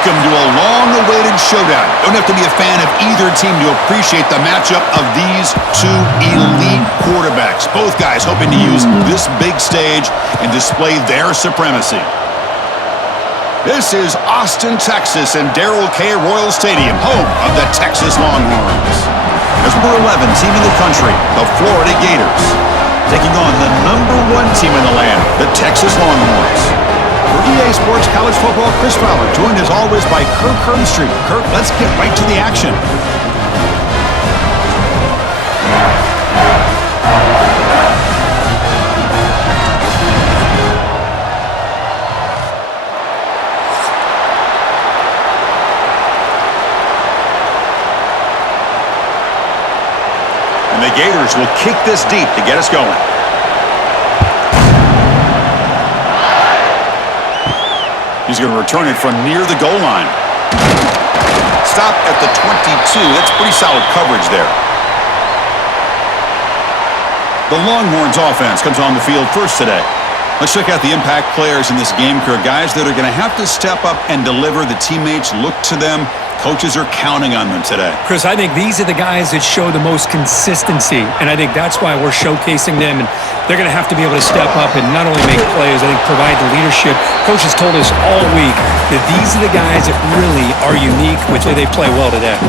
Welcome to a long-awaited showdown. Don't have to be a fan of either team to appreciate the matchup of these two elite quarterbacks. Both guys hoping to use this big stage and display their supremacy. This is Austin, Texas, and Darrell K. Royal Stadium, home of the Texas Longhorns. As number 11 team in the country, the Florida Gators, taking on the number 1 team in the land, the Texas Longhorns. For EA Sports College Football, Chris Fowler, joined as always by Kirk Herbstreit. Kirk, let's get right to the action. And the Gators will kick this deep to get us going. He's going to return it from near the goal line. Stop at the 22. That's pretty solid coverage there. The Longhorns offense comes on the field first today. Let's check out the impact players in this game, Kirk. Guys that are going to have to step up and deliver. The teammates look to them. Coaches are counting on them today. Chris, I think these are the guys that show the most consistency, and I think that's why we're showcasing them, and they're going to have to be able to step up and not only make plays, I think provide the leadership. Coach has told us all week that these are the guys that really are unique, which they play well today.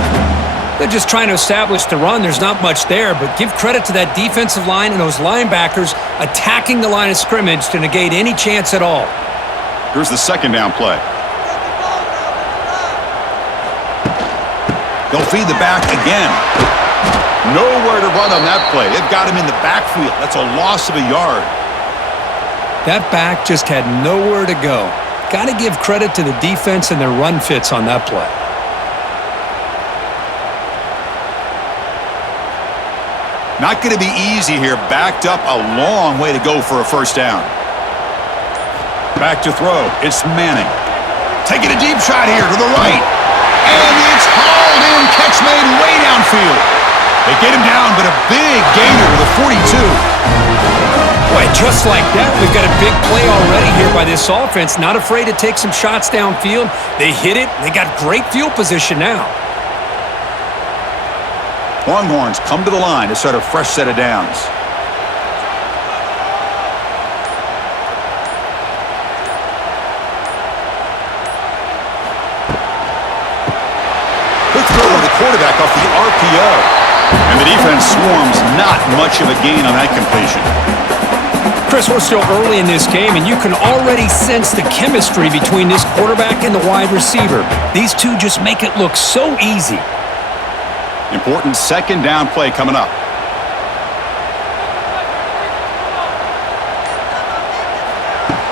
They're just trying to establish the run. There's not much there, but give credit to that defensive line and those linebackers attacking the line of scrimmage to negate any chance at all. Here's the second down play. They'll feed the back again. Nowhere to run on that play. They've got him in the backfield. That's a loss of a yard. That back just had nowhere to go. Got to give credit to the defense and their run fits on that play. Not going to be easy here. Backed up a long way to go for a first down. Back to throw. It's Manning. Taking a deep shot here to the right. And it's hauled in. Catch made way downfield. They get him down, but a big gainer to the 42. Boy, just like that, we've got a big play already here by this offense. Not afraid to take some shots downfield. They hit it. They got great field position now. Longhorns come to the line to start a fresh set of downs. Quick throw to the quarterback off the RPO. And the defense swarms, not much of a gain on that completion. Chris, we're still early in this game, and you can already sense the chemistry between this quarterback and the wide receiver. These two just make it look so easy. Important second down play coming up.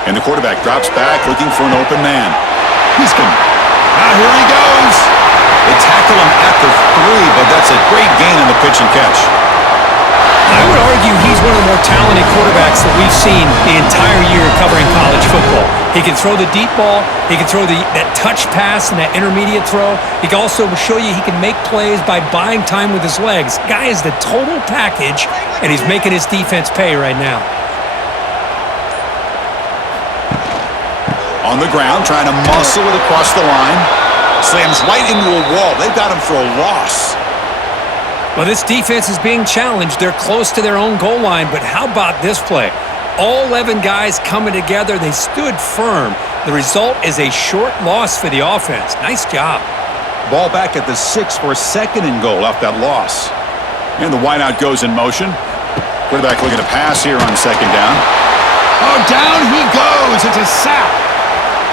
And the quarterback drops back looking for an open man. He's coming. Now here he goes. They tackle him at the 3, but that's a great gain on the pitch and catch. I would argue he's one of the more talented quarterbacks that we've seen the entire year covering college football. He can throw the deep ball. He can throw that touch pass and that intermediate throw. He can also show you he can make plays by buying time with his legs. Guy is the total package, and he's making his defense pay right now. On the ground, trying to muscle it across the line. Slams right into a wall. They've got him for a loss. Well, this defense is being challenged. They're close to their own goal line, but how about this play? All 11 guys coming together. They stood firm. The result is a short loss for the offense. Nice job. Ball back at the 6 for a second and goal off that loss. And the wideout goes in motion. Quarterback looking to pass here on second down. Oh, down he goes. It's a sack.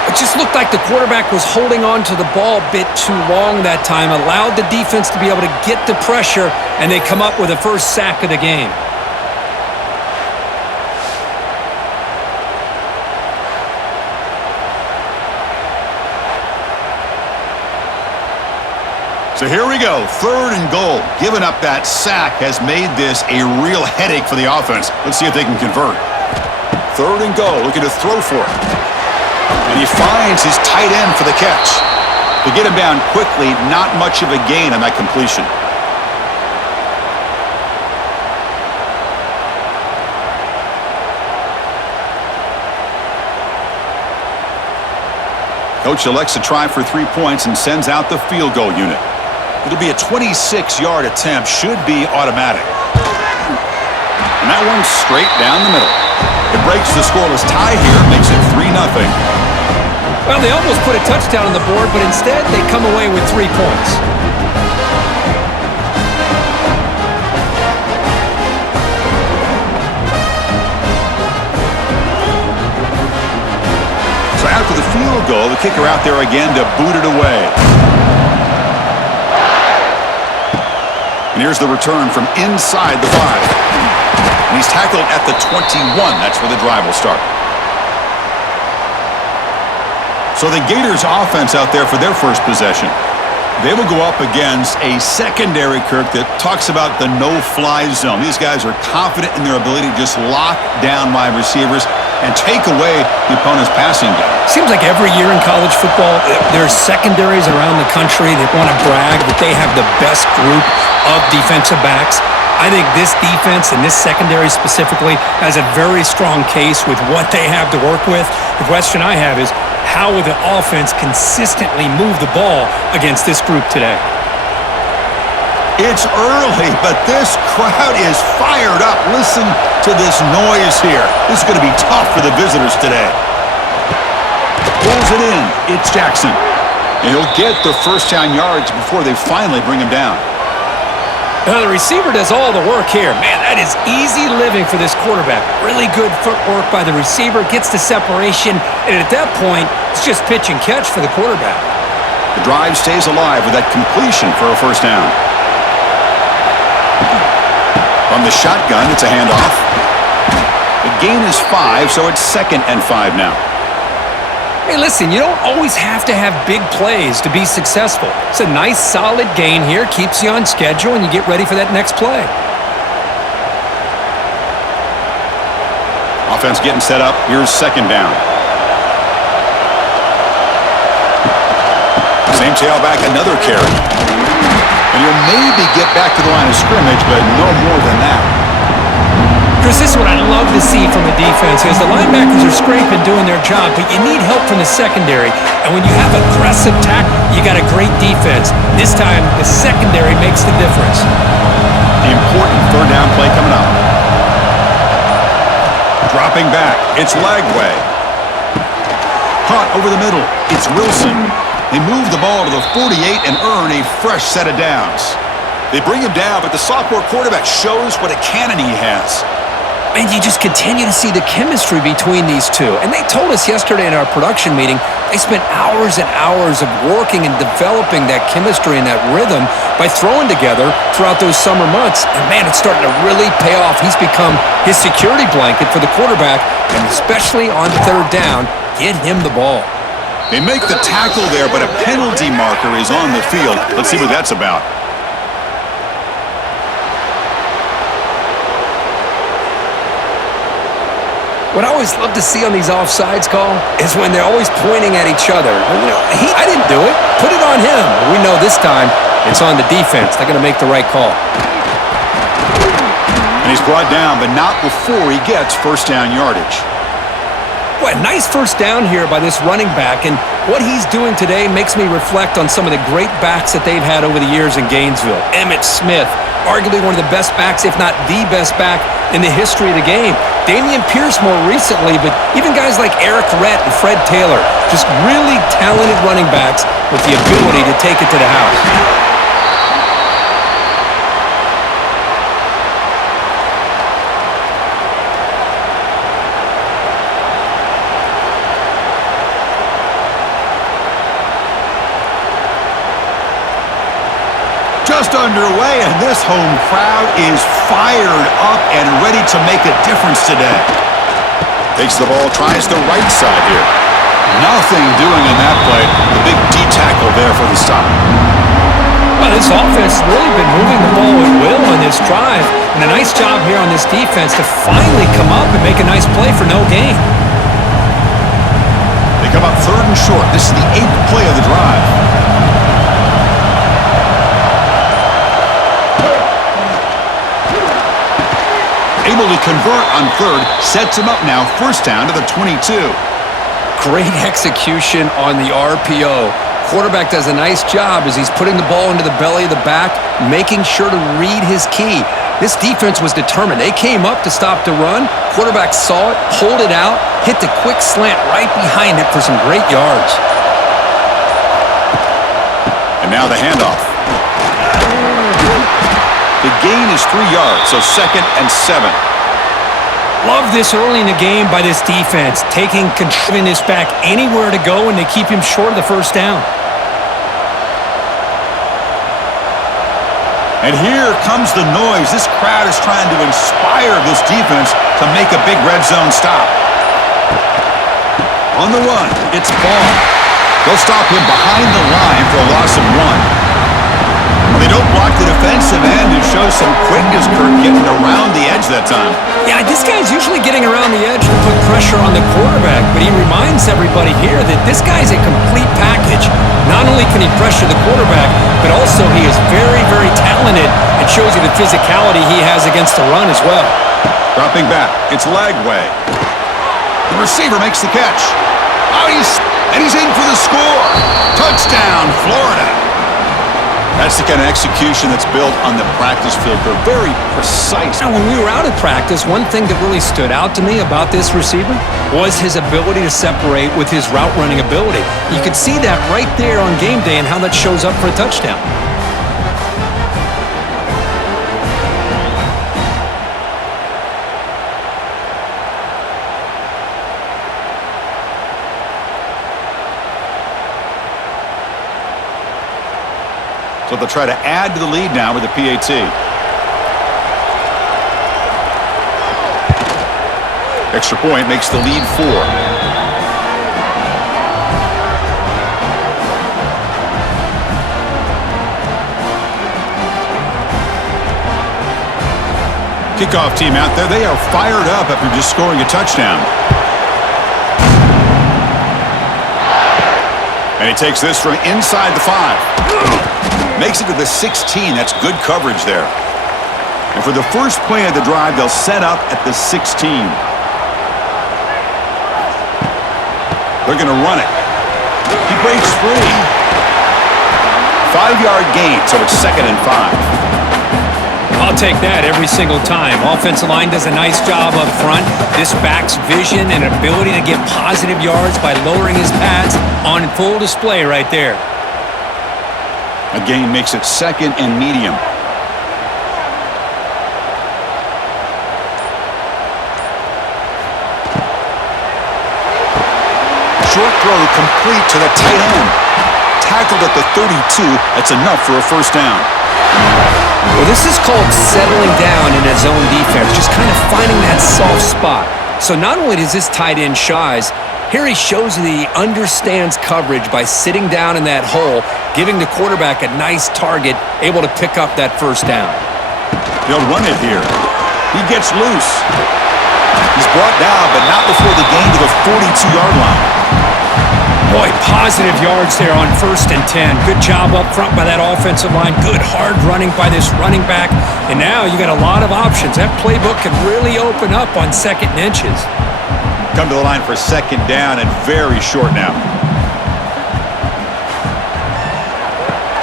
It just looked like the quarterback was holding on to the ball a bit too long that time, allowed the defense to be able to get the pressure, and they come up with the first sack of the game. So here we go, 3rd and goal. Giving up that sack has made this a real headache for the offense. Let's see if they can convert. 3rd and goal, looking to throw for it. And he finds his tight end for the catch. To get him down quickly, not much of a gain on that completion. Coach elects to try for 3 points and sends out the field goal unit. It'll be a 26-yard attempt, should be automatic. And that one's straight down the middle. It breaks the scoreless tie here, makes it 3-0. Well, they almost put a touchdown on the board, but instead they come away with 3 points. So after the field goal, the kicker out there again to boot it away. And here's the return from inside the 5. And he's tackled at the 21. That's where the drive will start. So the Gators offense out there for their first possession. They will go up against a secondary, Kirk, that talks about the no-fly zone. These guys are confident in their ability to just lock down wide receivers and take away the opponent's passing game. Seems like every year in college football, there's secondaries around the country that want to brag that they have the best group of defensive backs. I think this defense and this secondary specifically has a very strong case with what they have to work with. The question I have is, how will the offense consistently move the ball against this group today? It's early, but this crowd is fired up. Listen to this noise here. This is going to be tough for the visitors today. Pulls it in. It's Jackson. And he'll get the first down yards before they finally bring him down. Now, the receiver does all the work here. Man, that is easy living for this quarterback. Really good footwork by the receiver, gets the separation, and at that point, it's just pitch and catch for the quarterback. The drive stays alive with that completion for a first down. From the shotgun, it's a handoff. The gain is 5, so it's 2nd and 5 now. Hey, listen, you don't always have to have big plays to be successful. It's a nice, solid gain here, keeps you on schedule, and you get ready for that next play. Offense getting set up. Here's 2nd down. Same tailback, another carry. And he'll maybe get back to the line of scrimmage, but no more than that. Chris, this is what I love to see from a defense is the linebackers are scraping, doing their job, but you need help from the secondary. And when you have aggressive tackle, you got a great defense. This time, the secondary makes the difference. The important 3rd down play coming up. Dropping back, it's Lagway. Caught over the middle, it's Wilson. They move the ball to the 48 and earn a fresh set of downs. They bring him down, but the sophomore quarterback shows what a cannon he has. And you just continue to see the chemistry between these two. And they told us yesterday in our production meeting, they spent hours and hours of working and developing that chemistry and that rhythm by throwing together throughout those summer months. And man, it's starting to really pay off. He's become his security blanket for the quarterback, and especially on 3rd down, get him the ball. They make the tackle there, but a penalty marker is on the field. Let's see what that's about. What I always love to see on these offsides call is when they're always pointing at each other. You know, I didn't do it. Put it on him. We know this time it's on the defense. They're going to make the right call. And he's brought down, but not before he gets first down yardage. Boy, a nice first down here by this running back, and what he's doing today makes me reflect on some of the great backs that they've had over the years in Gainesville. Emmitt Smith, arguably one of the best backs, if not the best back in the history of the game. Damian Pierce more recently, but even guys like Eric Rett and Fred Taylor, just really talented running backs with the ability to take it to the house. Just underway, and this home crowd is fired up and ready to make a difference today. Takes the ball, tries the right side here. Nothing doing on that play. The big D tackle there for the stop. Well, this offense has really been moving the ball at will on this drive, and a nice job here on this defense to finally come up and make a nice play for no gain. They come up 3rd and short. This is the 8th play of the drive. Able to convert on 3rd, sets him up now, first down to the 22. Great execution on the RPO. Quarterback does a nice job as he's putting the ball into the belly of the back, making sure to read his key. This defense was determined. They came up to stop the run. Quarterback saw it, pulled it out, hit the quick slant right behind it for some great yards. And now the handoff. The gain is 3 yards, so 2nd and 7. Love this early in the game by this defense, taking this back anywhere to go, and they keep him short of the first down. And here comes the noise. This crowd is trying to inspire this defense to make a big red zone stop. On the run, it's Ball. They'll stop him behind the line for a loss of 1. They don't block the defensive end, who shows some quickness, Kirk, getting around the edge that time. Yeah, this guy's usually getting around the edge to put pressure on the quarterback, but he reminds everybody here that this guy's a complete package. Not only can he pressure the quarterback, but also he is very, very talented and shows you the physicality he has against the run as well. Dropping back, it's Lagway. The receiver makes the catch. And he's in for the score. Touchdown, Florida. That's the kind of execution that's built on the practice field. They're very precise. Now, when we were out at practice, one thing that really stood out to me about this receiver was his ability to separate with his route running ability. You could see that right there on game day and how that shows up for a touchdown. So they'll try to add to the lead now with the PAT. Extra point makes the lead 4. Kickoff team out there. They are fired up after just scoring a touchdown. And he takes this from inside the 5. Makes it to the 16. That's good coverage there. And for the first play of the drive, they'll set up at the 16. They're going to run it. He breaks free. 5-yard gain, so it's 2nd and 5. I'll take that every single time. Offensive line does a nice job up front. This back's vision and ability to get positive yards by lowering his pads on full display right there. A gain makes it 2nd and medium. Short throw complete to the tight end. Tackled at the 32. That's enough for a first down. Well, this is called settling down in a zone defense, just kind of finding that soft spot. So not only does this tight end shines, here he shows that he understands coverage by sitting down in that hole, giving the quarterback a nice target, able to pick up that first down. They'll run it here. He gets loose. He's brought down, but not before the gain to the 42-yard line. Boy, positive yards there on 1st and 10. Good job up front by that offensive line. Good hard running by this running back. And now you got a lot of options. That playbook can really open up on 2nd and inches. Come to the line for 2nd down and very short now.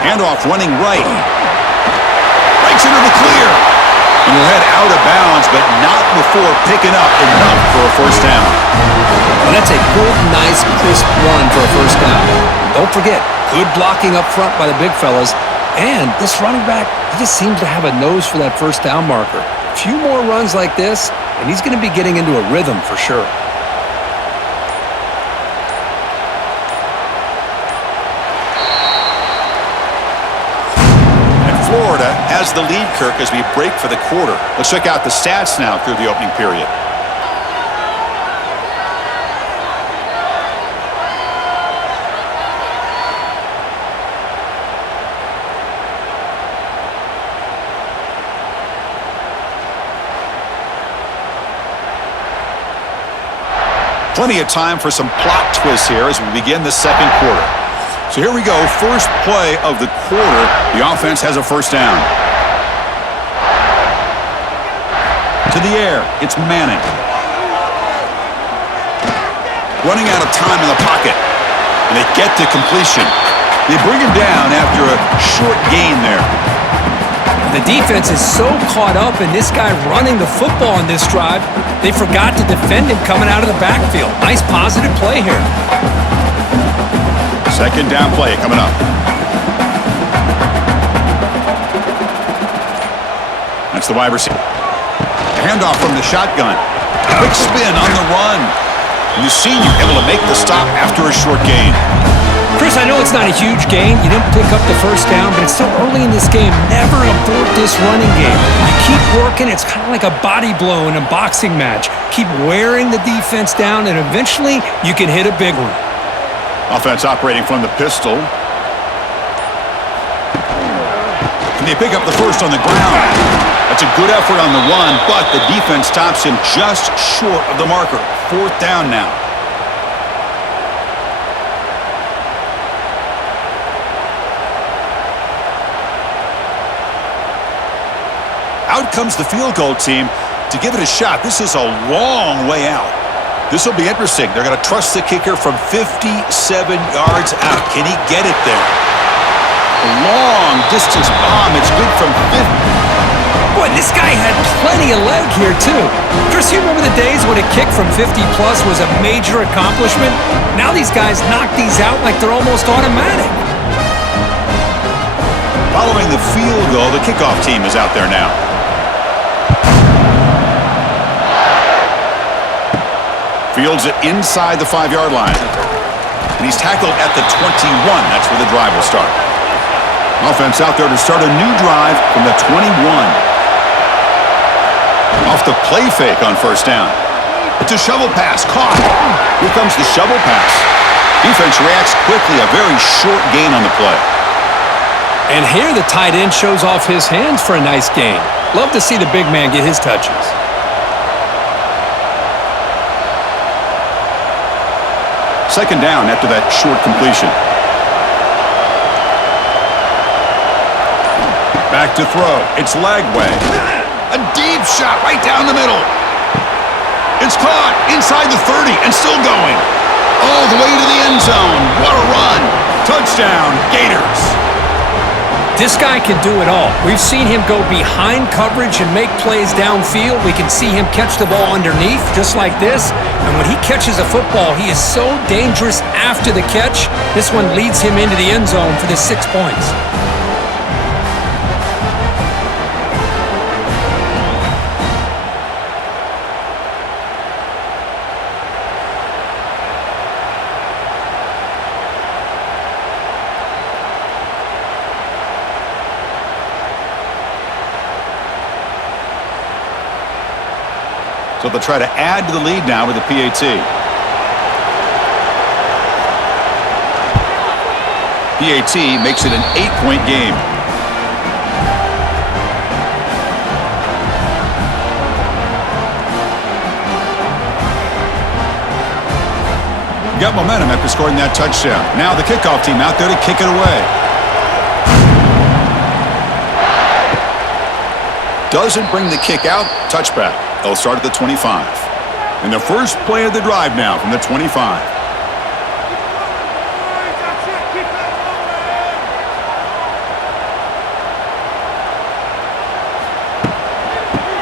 Handoff running right. Breaks into the clear. And he'll head out of bounds, but not before picking up enough for a first down. Well, that's a good, nice, crisp run for a first down. Don't forget, good blocking up front by the big fellas. And this running back, he just seems to have a nose for that first down marker. A few more runs like this, and he's going to be getting into a rhythm for sure. Florida has the lead, Kirk, as we break for the quarter. Let's check out the stats now through the opening period. Plenty of time for some plot twists here as we begin the second quarter. So here we go, first play of the quarter. The offense has a first down. To the air, it's Manning. running out of time in the pocket. And they get to completion. They bring him down after a short gain there. The defense is so caught up in this guy running the football on this drive, they forgot to defend him coming out of the backfield. Nice positive play here. Second down play coming up. That's the wide receiver. Handoff from the shotgun. Quick spin on the run. And the senior able to make the stop after a short gain. Chris, I know it's not a huge gain. You didn't pick up the first down, but it's so early in this game. Never abort this running game. You keep working. It's kind of like a body blow in a boxing match. Keep wearing the defense down, and eventually you can hit a big one. Offense operating from the pistol. And they pick up the first on the ground. That's a good effort on the run, but the defense stops him just short of the marker. Fourth down now. Out comes the field goal team to give it a shot. This is a long way out. This will be interesting. They're going to trust the kicker from 57 yards out. Can he get it there? A long distance bomb. It's good from 50. Boy, this guy had plenty of leg here, too. Chris, you remember the days when a kick from 50-plus was a major accomplishment? Now these guys knock these out like they're almost automatic. Following the field goal, the kickoff team is out there now. Fields it inside the 5-yard line. And he's tackled at the 21. That's where the drive will start. Offense out there to start a new drive from the 21. Off the play fake on first down. It's a shovel pass. Caught. Here comes the shovel pass. Defense reacts quickly. A very short gain on the play. And here the tight end shows off his hands for a nice gain. Love to see the big man get his touches. Second down after that short completion. Back to throw. It's Lagway. A deep shot right down the middle. It's caught inside the 30 and still going. All the way to the end zone. What a run. Touchdown, Gators. This guy can do it all. We've seen him go behind coverage and make plays downfield. We can see him catch the ball underneath, just like this. And when he catches a football, he is so dangerous after the catch. This one leads him into the end zone for the 6 points. So they'll try to add to the lead now with the PAT. PAT makes it an 8-point game. Got momentum after scoring that touchdown. Now the kickoff team out there to kick it away. Doesn't bring the kick out. Touchback. They'll start at the 25. And the first play of the drive now from the 25.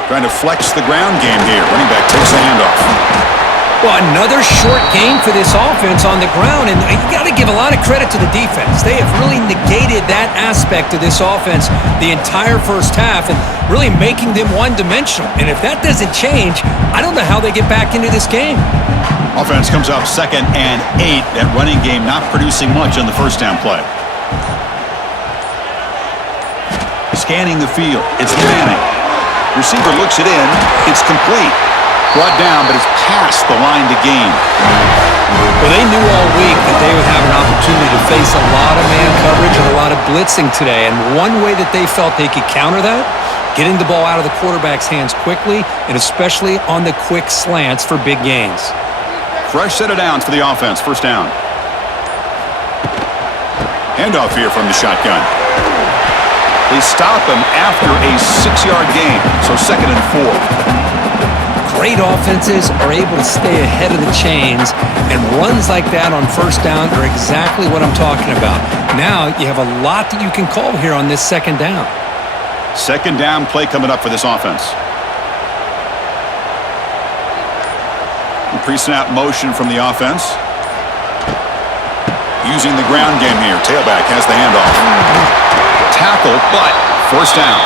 Trying to flex the ground game here. Running back takes the handoff. Well, another short game for this offense on the ground, and you got to give a lot of credit to the defense. They have really negated that aspect of this offense the entire first half and really making them one-dimensional. And if that doesn't change, I don't know how they get back into this game. Offense comes up 2nd and 8. That running game not producing much on the first down play. Scanning the field. It's Manning. Receiver looks it in. It's complete. Brought down, but it's past the line to gain. Well, they knew all week that they would have an opportunity to face a lot of man coverage and a lot of blitzing today. And one way that they felt they could counter that, getting the ball out of the quarterback's hands quickly, and especially on the quick slants for big gains. Fresh set of downs for the offense. First down. Handoff here from the shotgun. They stop him after a 6-yard gain, so 2nd and 4. Great offenses are able to stay ahead of the chains, and runs like that on first down are exactly what I'm talking about. Now you have a lot that you can call here on this second down. Second down play coming up for this offense. Pre-snap motion from the offense. Using the ground game here. Tailback has the handoff. Tackle, but first down.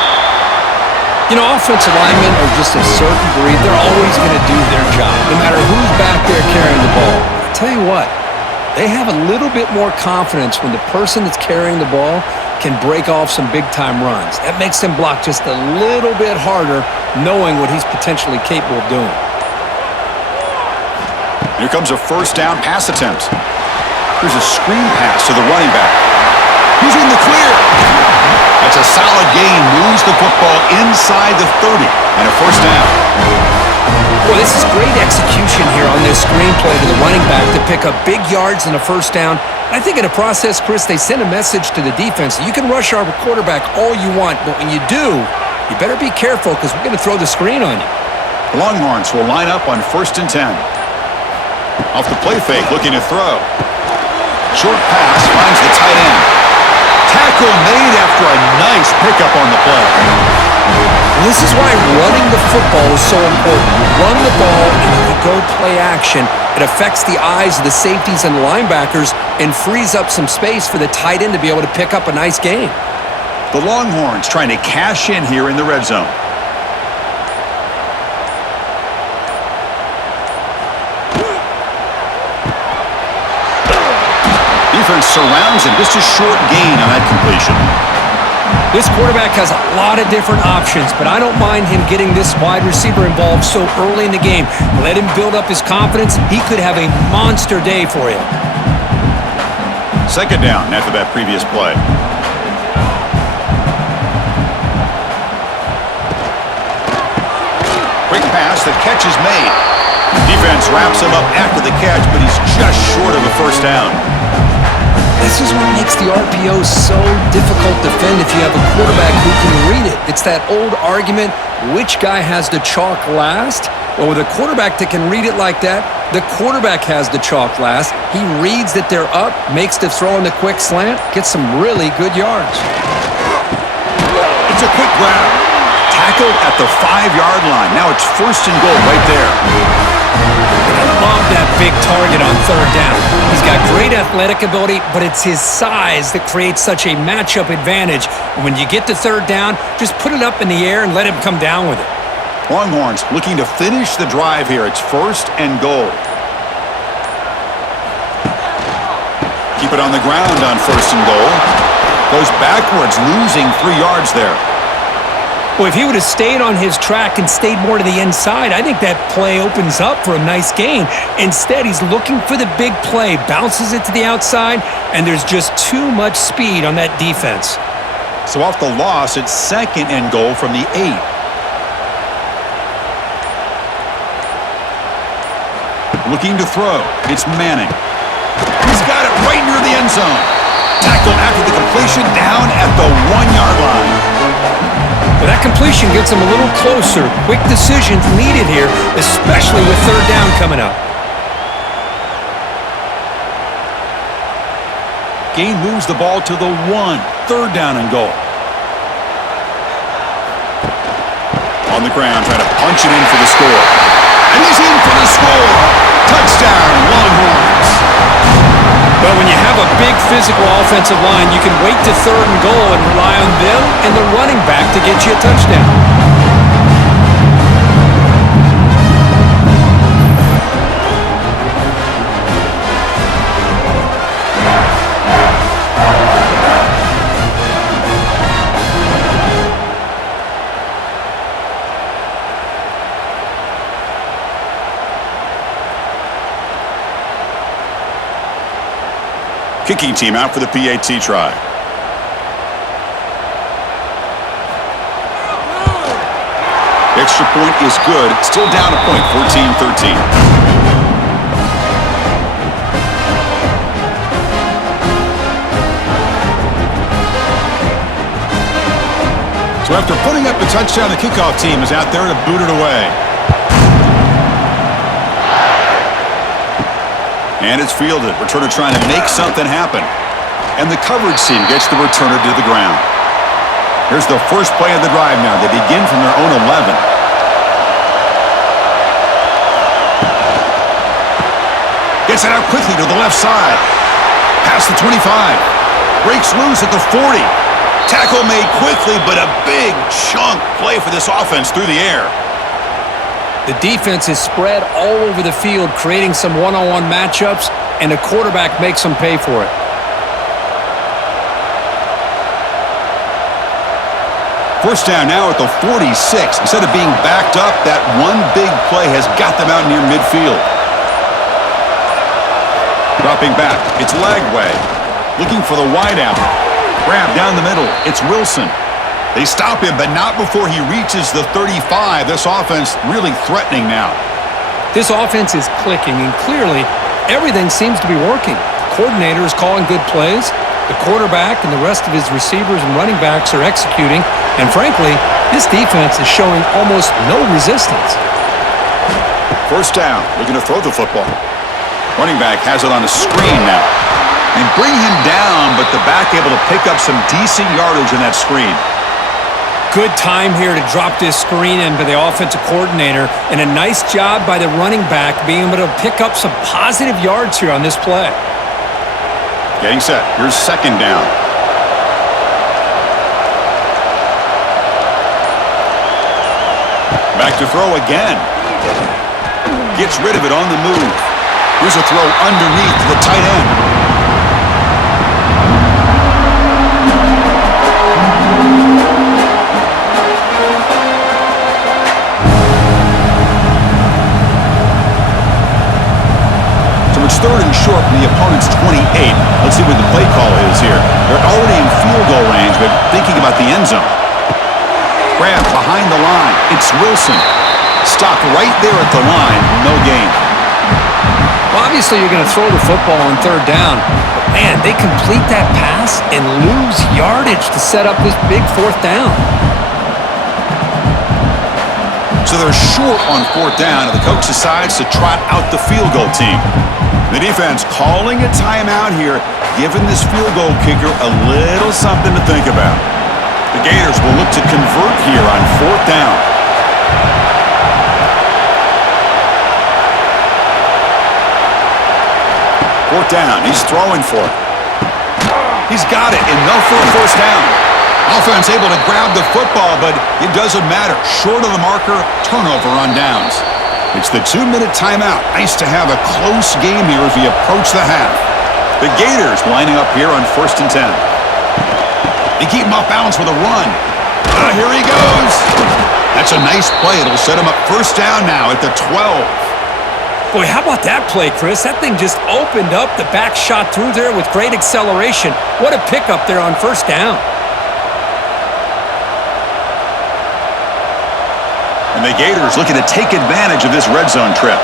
You know, offensive linemen are just a certain breed. They're always going to do their job, no matter who's back there carrying the ball. I'll tell you what, they have a little bit more confidence when the person that's carrying the ball can break off some big-time runs. That makes them block just a little bit harder, knowing what he's potentially capable of doing. Here comes a first down pass attempt. Here's a screen pass to the running back. He's in the clear. That's a solid gain. Moves the football inside the 30 and a first down. Well, this is great execution here on this screen play to the running back to pick up big yards and a first down. I think in the process, Chris, they send a message to the defense. You can rush our quarterback all you want, but when you do, you better be careful because we're going to throw the screen on you. The Longhorns will line up on 1st and 10. Off the play fake, looking to throw. Short pass, finds the tight end. Tackle made after a nice pickup on the play. This is why running the football is so important. You run the ball and you go play action. It affects the eyes of the safeties and the linebackers and frees up some space for the tight end to be able to pick up a nice gain. The Longhorns trying to cash in here in the red zone. Defense surrounds him. Just a short gain on that completion. This quarterback has a lot of different options, but I don't mind him getting this wide receiver involved so early in the game. Let him build up his confidence. He could have a monster day for you. Second down after that previous play. Quick pass, the catch is made. Defense wraps him up after the catch, but he's just short of a first down. This is what makes the RPO so difficult to defend if you have a quarterback who can read it. It's that old argument, which guy has the chalk last? Well, with a quarterback that can read it like that, the quarterback has the chalk last. He reads that they're up, makes the throw in the quick slant, gets some really good yards. It's a quick grab. Tackled at the 5-yard line. Now it's 1st and goal right there. I love that big target on 3rd down. He's got great athletic ability, but it's his size that creates such a matchup advantage. And when you get to 3rd down, just put it up in the air and let him come down with it. Longhorns looking to finish the drive here. It's 1st and goal. Keep it on the ground on 1st and goal. Goes backwards, losing 3 yards there. Well, if he would have stayed on his track and stayed more to the inside, I think that play opens up for a nice gain. Instead, he's looking for the big play, bounces it to the outside, and there's just too much speed on that defense. So off the loss, it's 2nd and goal from the 8. Looking to throw. It's Manning. He's got it right near the end zone. Tackle after the completion down at the 1-yard line. Well, that completion gets him a little closer. Quick decisions needed here, especially with 3rd down coming up. Gain moves the ball to the 1. 3rd down and goal. On the ground, trying to punch it in for the score. And he's in for the score. Touchdown, Longhorns. Well, when you have a big physical offensive line, you can wait to 3rd and goal and rely on them and the running back to get you a touchdown. Kicking team out for the PAT try. Extra point is good. Still down a point, 14-13. So after putting up the touchdown, the kickoff team is out there to boot it away. And it's fielded. Returner trying to make something happen. And the coverage team gets the returner to the ground. Here's the first play of the drive now. They begin from their own 11. Gets it out quickly to the left side. Past the 25. Breaks loose at the 40. Tackle made quickly, but a big chunk play for this offense through the air. The defense is spread all over the field, creating some one-on-one matchups, and the quarterback makes them pay for it. First down now at the 46. Instead of being backed up, that one big play has got them out near midfield. Dropping back, it's Lagway. Looking for the wideout. Grab down the middle, it's Wilson. They stop him, but not before he reaches the 35. This offense really threatening now. This offense is clicking, and clearly everything seems to be working. The coordinator is calling good plays. The quarterback and the rest of his receivers and running backs are executing. And frankly, this defense is showing almost no resistance. First down, looking to throw the football. Running back has it on a screen now. They bring him down, but the back able to pick up some decent yardage in that screen. Good time here to drop this screen in by the offensive coordinator, and a nice job by the running back being able to pick up some positive yards here on this play. Getting set. Here's second down. Back to throw again. Gets rid of it on the move. Here's a throw underneath to the tight end. It's third and short from the opponent's 28. Let's see what the play call is here. They're already in field goal range, but thinking about the end zone. Grab behind the line. It's Wilson. Stopped right there at the line. No gain. Well, obviously you're going to throw the football on third down. But man, they complete that pass and lose yardage to set up this big fourth down. So they're short on fourth down, and the coach decides to trot out the field goal team. The defense calling a timeout here, giving this field goal kicker a little something to think about. The Gators will look to convert here on fourth down. Fourth down, he's throwing for it. He's got it, enough for a first down. Offense able to grab the football, but it doesn't matter. Short of the marker, turnover on downs. It's the 2-minute timeout. Nice to have a close game here as we approach the half. The Gators lining up here on 1st and 10. They keep him off balance with a run. Here he goes. That's a nice play. It'll set him up first down now at the 12. Boy, how about that play, Chris? That thing just opened up. The back shot through there with great acceleration. What a pickup there on first down. And the Gators looking to take advantage of this red zone trip.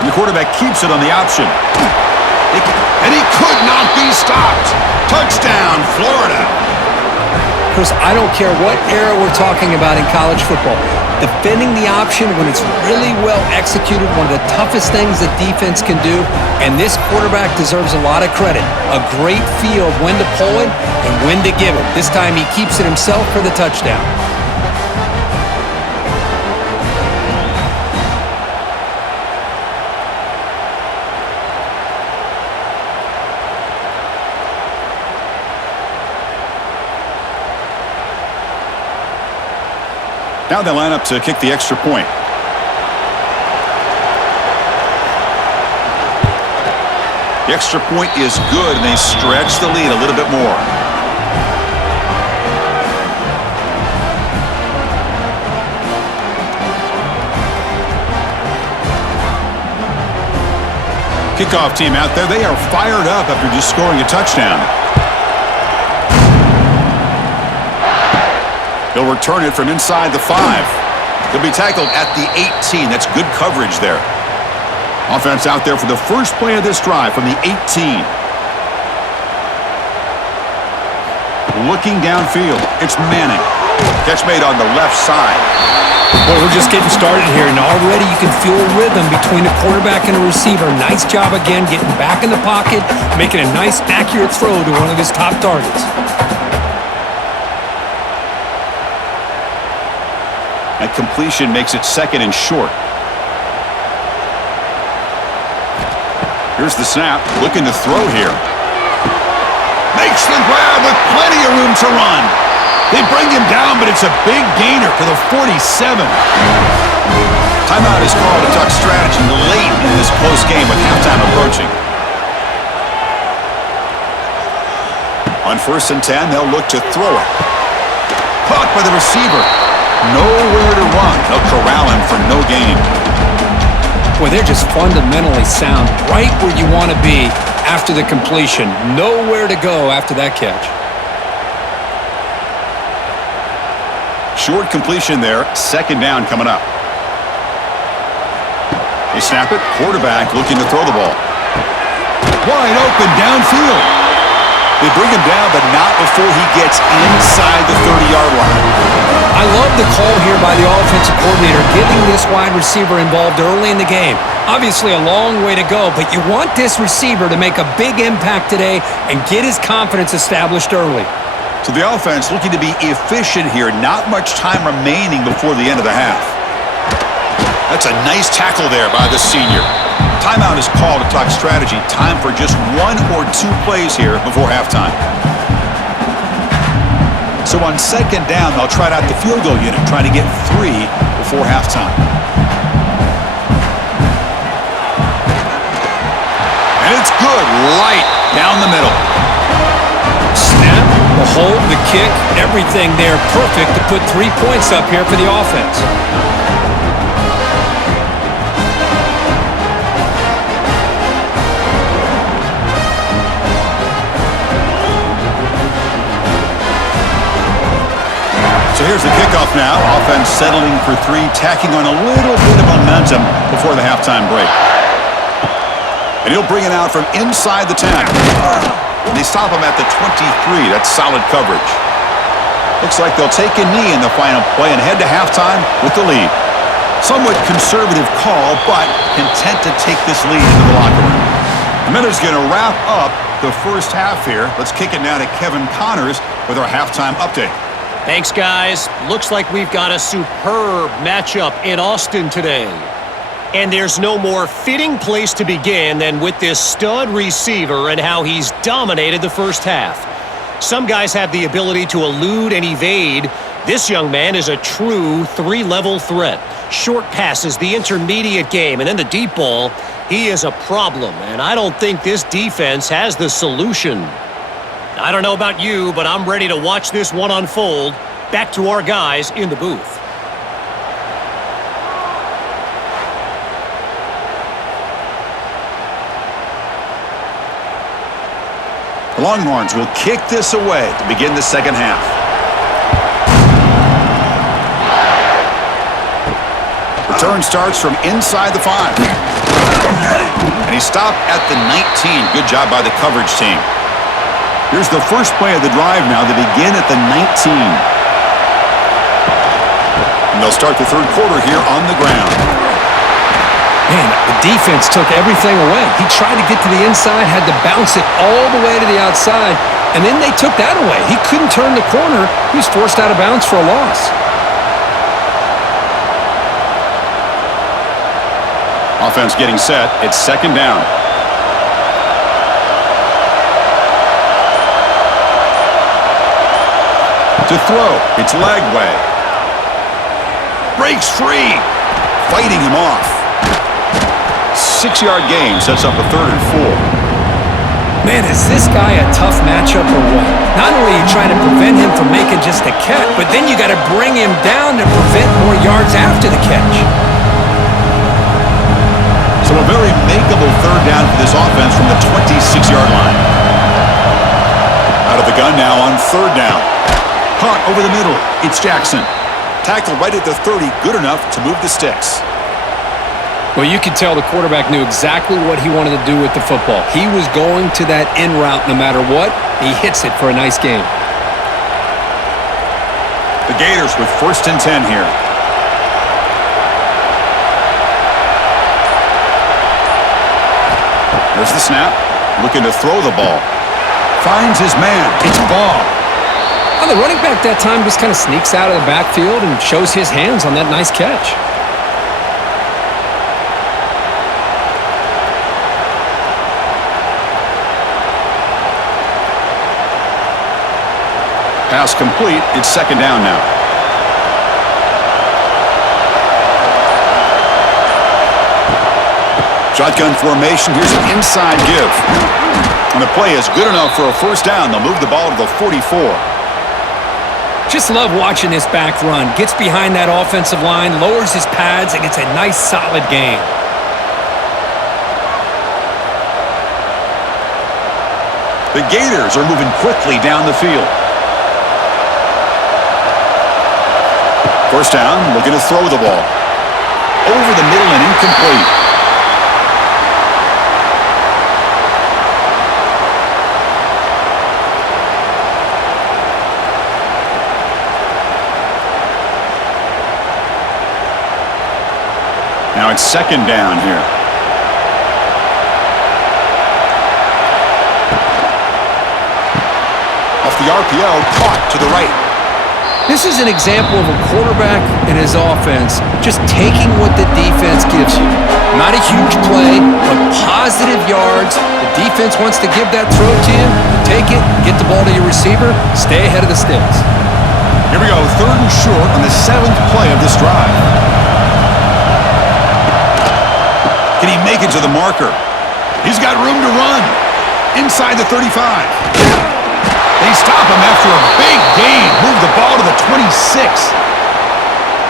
The quarterback keeps it on the option. And he could not be stopped. Touchdown, Florida. Chris, I don't care what era we're talking about in college football. Defending the option when it's really well executed, one of the toughest things that defense can do, and this quarterback deserves a lot of credit. A great feel of when to pull it and when to give it. This time he keeps it himself for the touchdown. Now they line up to kick the extra point. The extra point is good, and they stretch the lead a little bit more. Kickoff team out there, they are fired up after just scoring a touchdown. He'll return it from inside the 5. He'll be tackled at the 18. That's good coverage there. Offense out there for the first play of this drive from the 18. looking downfield. It's Manning. Catch made on the left side. Well, we're just getting started here, and already you can feel a rhythm between the quarterback and the receiver. Nice job again getting back in the pocket, making a nice, accurate throw to one of his top targets. That completion makes it 2nd and short. Here's the snap, looking to throw here. Makes the grab with plenty of room to run. They bring him down, but it's a big gainer for the 47. Timeout is called to talk strategy late in this close game with halftime approaching. On 1st and 10, they'll look to throw it. Caught by the receiver. Nowhere to run. They'll corral him for no gain. Boy, they're just fundamentally sound, right where you want to be after the completion. Nowhere to go after that catch. Short completion there. 2nd down coming up. They snap it. Quarterback looking to throw the ball. Wide open downfield. They bring him down, but not before he gets inside the 30-yard line. I love the call here by the offensive coordinator, getting this wide receiver involved early in the game. Obviously a long way to go, but you want this receiver to make a big impact today and get his confidence established early. So the offense looking to be efficient here. Not much time remaining before the end of the half. That's a nice tackle there by the senior. Timeout is called to talk strategy. Time for just 1 or 2 plays here before halftime. So on 2nd down, they'll try out the field goal unit, trying to get 3 before halftime. And it's good, right down the middle. Snap, the hold, the kick, everything there perfect to put 3 points up here for the offense. So here's the kickoff now. Offense settling for 3, tacking on a little bit of momentum before the halftime break. And he'll bring it out from inside the 10. They stop him at the 23. That's solid coverage. Looks like they'll take a knee in the final play and head to halftime with the lead. Somewhat conservative call, but content to take this lead into the locker room. The Miners going to wrap up the first half here. Let's kick it now to Kevin Connors with our halftime update. Thanks, guys. Looks like we've got a superb matchup in Austin today. And there's no more fitting place to begin than with this stud receiver and how he's dominated the first half. Some guys have the ability to elude and evade. This young man is a true 3-level threat. Short passes, the intermediate game, and then the deep ball. He is a problem, and I don't think this defense has the solution. I don't know about you, but I'm ready to watch this one unfold. Back to our guys in the booth. The Longhorns will kick this away to begin the second half. Return starts from inside the 5. And he stopped at the 19. Good job by the coverage team. Here's the first play of the drive now. They begin at the 19. And they'll start the third quarter here on the ground. Man, the defense took everything away. He tried to get to the inside, had to bounce it all the way to the outside, and then they took that away. He couldn't turn the corner. He was forced out of bounds for a loss. Offense getting set. It's second down. To throw. It's Lagway. Breaks free. Fighting him off. 6-yard gain sets up a 3rd and 4. Man, is this guy a tough matchup or what? Not only are you trying to prevent him from making just a catch, but then you got to bring him down to prevent more yards after the catch. So a very makeable 3rd down for this offense from the 26-yard line. Out of the gun now on 3rd down. Caught over the middle. It's Jackson. Tackle right at the 30. Good enough to move the sticks. Well, you could tell the quarterback knew exactly what he wanted to do with the football. He was going to that in route no matter what. He hits it for a nice gain. The Gators with 1st and 10 here. There's the snap. Looking to throw the ball. Finds his man. It's ball. Well, the running back that time just kind of sneaks out of the backfield and shows his hands on that nice catch. Pass complete. It's 2nd down now. Shotgun formation. Here's an inside give. And the play is good enough for a 1st down. They'll move the ball to the 44. Just love watching this back run. Gets behind that offensive line, lowers his pads, and gets a nice, solid gain. The Gators are moving quickly down the field. 1st down, looking to throw the ball. Over the middle and incomplete. Now it's 2nd down here. Off the RPO, caught to the right. This is an example of a quarterback and his offense just taking what the defense gives you. Not a huge play, but positive yards. The defense wants to give that throw to you. You take it, get the ball to your receiver, stay ahead of the sticks. Here we go, 3rd and short on the 7th play of this drive. Can he make it to the marker? He's got room to run. Inside the 35. They stop him after a big gain. Move the ball to the 26.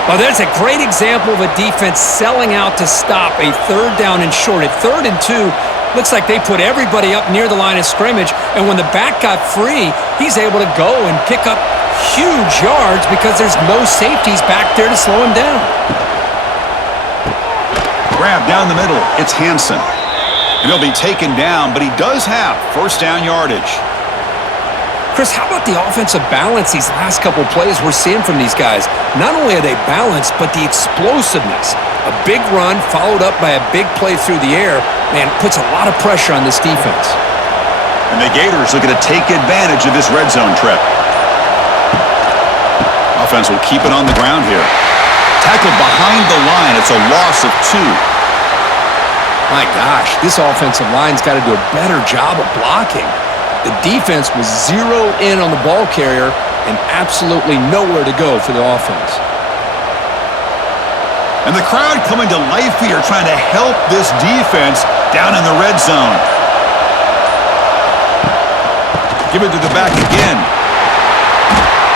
Well, that's a great example of a defense selling out to stop a 3rd down and short. At 3rd and 2, looks like they put everybody up near the line of scrimmage, and when the back got free, he's able to go and pick up huge yards because there's no safeties back there to slow him down. Grab down the middle. It's Hansen. And he'll be taken down, but he does have 1st down yardage. Chris, how about the offensive balance these last couple plays we're seeing from these guys? Not only are they balanced, but the explosiveness. A big run followed up by a big play through the air, man, puts a lot of pressure on this defense. And the Gators looking to take advantage of this red zone trip. Offense will keep it on the ground here. Tackled behind the line. It's a loss of 2. My gosh, this offensive line's got to do a better job of blocking. The defense was zero in on the ball carrier and absolutely nowhere to go for the offense. And the crowd coming to life here trying to help this defense down in the red zone. Give it to the back again.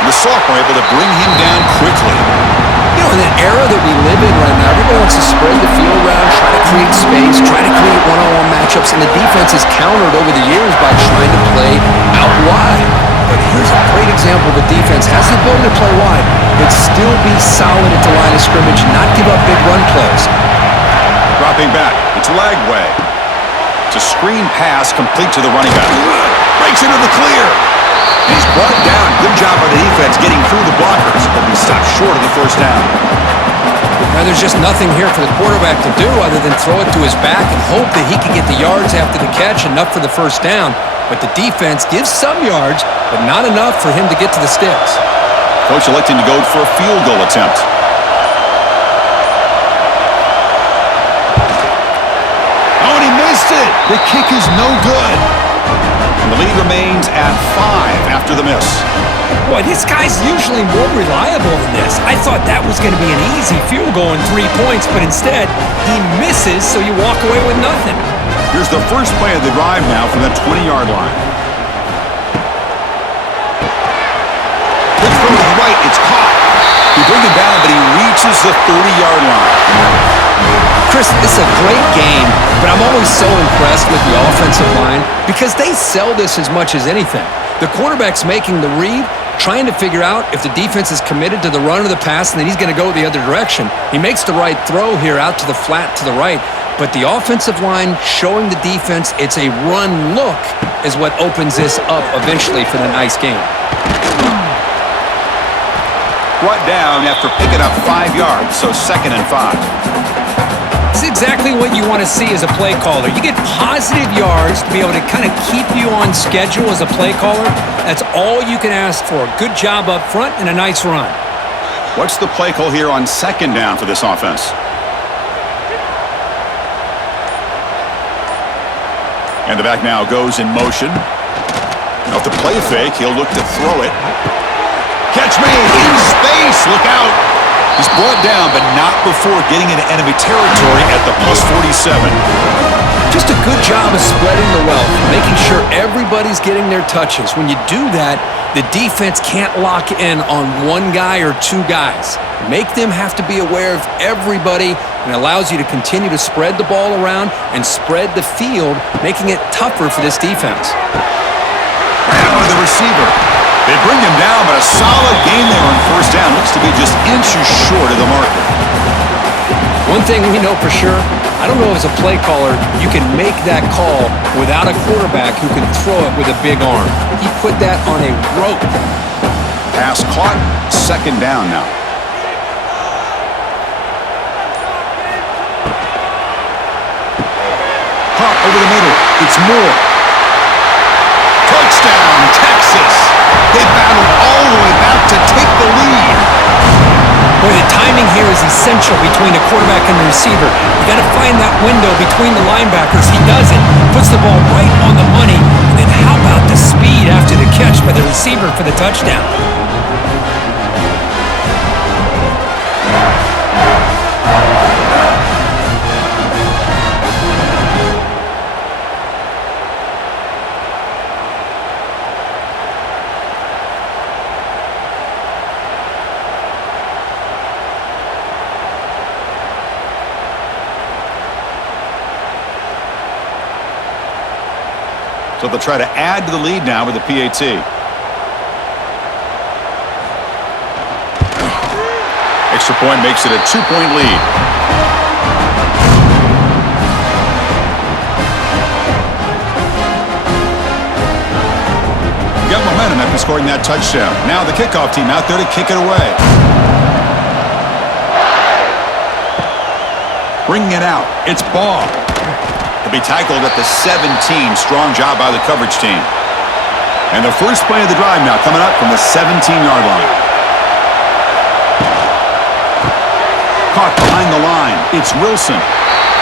And the sophomore able to bring him down quickly. You know, in the era that we live in right now, everybody wants to spread the field around, try to create space, try to create one-on-one matchups, and the defense has countered over the years by trying to play out wide. But here's a great example of a defense has the ability to play wide, but still be solid at the line of scrimmage, not give up big run plays. Dropping back. It's Lagway. It's a screen pass complete to the running back. Breaks into the clear. He's brought down. Good job by the defense getting through the blockers. He'll be stopped short of the 1st down. Now, there's just nothing here for the quarterback to do other than throw it to his back and hope that he can get the yards after the catch, enough for the 1st down. But the defense gives some yards, but not enough for him to get to the sticks. Coach electing to go for a field goal attempt. Oh, and he missed it. The kick is no good. And the lead remains at 5 after the miss. Boy, this guy's usually more reliable than this. I thought that was going to be an easy field goal and 3 points, but instead, he misses, so you walk away with nothing. Here's the first play of the drive now from the 20-yard line. Quick throw to the right. It's caught. He brings it down, but he reaches the 30-yard line. Chris, it's a great game, but I'm always so impressed with the offensive line because they sell this as much as anything. The quarterback's making the read, trying to figure out if the defense is committed to the run or the pass, and then he's going to go the other direction. He makes the right throw here out to the flat to the right, but the offensive line showing the defense it's a run look is what opens this up eventually for the nice game. brought down after picking up 5 yards, so 2nd and 5. It's exactly what you want to see as a play caller. You get positive yards to be able to kind of keep you on schedule as a play caller. That's all you can ask for. Good job up front and a nice run. What's the play call here on 2nd down for this offense? And the back now goes in motion. Off the play fake, he'll look to throw it. Catch made in space. Look out. He's brought down, but not before getting into enemy territory at the +47. Just a good job of spreading the wealth, making sure everybody's getting their touches. When you do that, the defense can't lock in on one guy or two guys. Make them have to be aware of everybody, and allows you to continue to spread the ball around and spread the field, making it tougher for this defense. Grab by the receiver. They bring him down, but a solid gain there on 1st down. Looks to be just inches short of the marker. One thing we know for sure, I don't know as a play caller, you can make that call without a quarterback who can throw it with a big arm. He put that on a rope. Pass caught, 2nd down now. Hop over the middle. It's Moore. Touchdown, Texas. They battled all the way back to take the lead. Boy, the timing here is essential between the quarterback and the receiver. You got to find that window between the linebackers. He does it. Puts the ball right on the money. And then how about the speed after the catch by the receiver for the touchdown? So they'll try to add to the lead now with the PAT. Extra point makes it a 2-point lead. Got momentum after scoring that touchdown. Now the kickoff team out there to kick it away. Bringing it out. It's Ball. To be tackled at the 17. Strong job by the coverage team. And the first play of the drive now coming up from the 17-yard line. Caught behind the line. It's Wilson.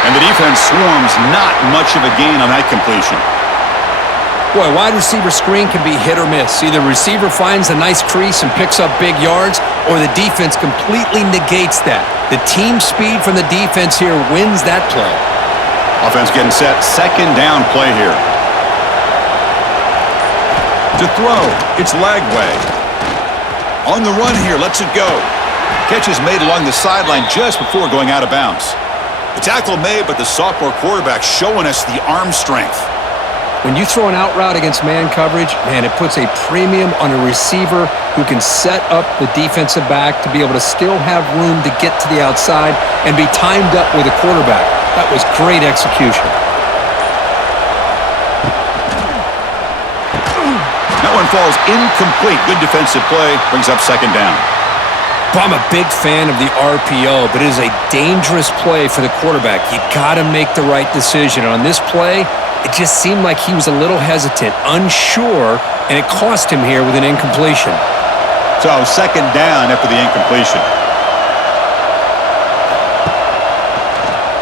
And the defense swarms. Not much of a gain on that completion. Boy, wide receiver screen can be hit or miss. Either receiver finds a nice crease and picks up big yards, or the defense completely negates that. The team speed from the defense here wins that play. Offense getting set. 2nd down play here. To throw. It's Lagway. On the run here. Lets it go. Catch is made along the sideline just before going out of bounds. The tackle made, but the sophomore quarterback showing us the arm strength. When you throw an out route against man coverage, man, it puts a premium on a receiver who can set up the defensive back to be able to still have room to get to the outside and be timed up with a quarterback. That was great execution. That one falls incomplete. Good defensive play. Brings up 2nd down. Well, I'm a big fan of the RPO, but it is a dangerous play for the quarterback. You got to make the right decision. On this play, it just seemed like he was a little hesitant, unsure, and it cost him here with an incompletion. So 2nd down after the incompletion.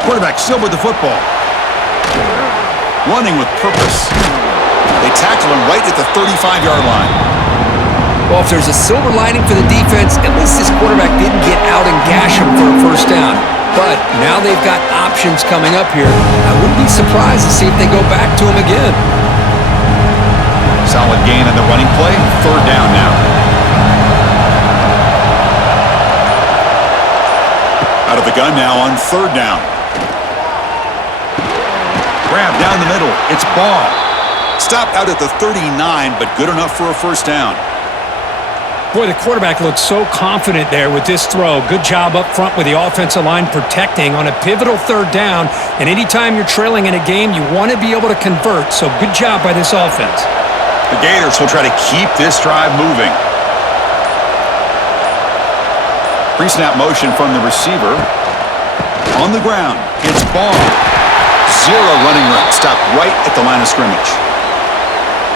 Quarterback still with the football. Running with purpose. They tackle him right at the 35-yard line. Well, if there's a silver lining for the defense, at least this quarterback didn't get out and gash him for a 1st down. But now they've got options coming up here. I wouldn't be surprised to see if they go back to him again. Solid gain on the running play. 3rd down now. Out of the gun now on 3rd down. Grab down the middle. It's Ball. Stopped out at the 39, but good enough for a 1st down. Boy, the quarterback looks so confident there with this throw. Good job up front with the offensive line protecting on a pivotal 3rd down. And anytime you're trailing in a game, you want to be able to convert. So good job by this offense. The Gators will try to keep this drive moving. Pre-snap motion from the receiver. On the ground, it's ball. Zero running room. Stopped right at the line of scrimmage.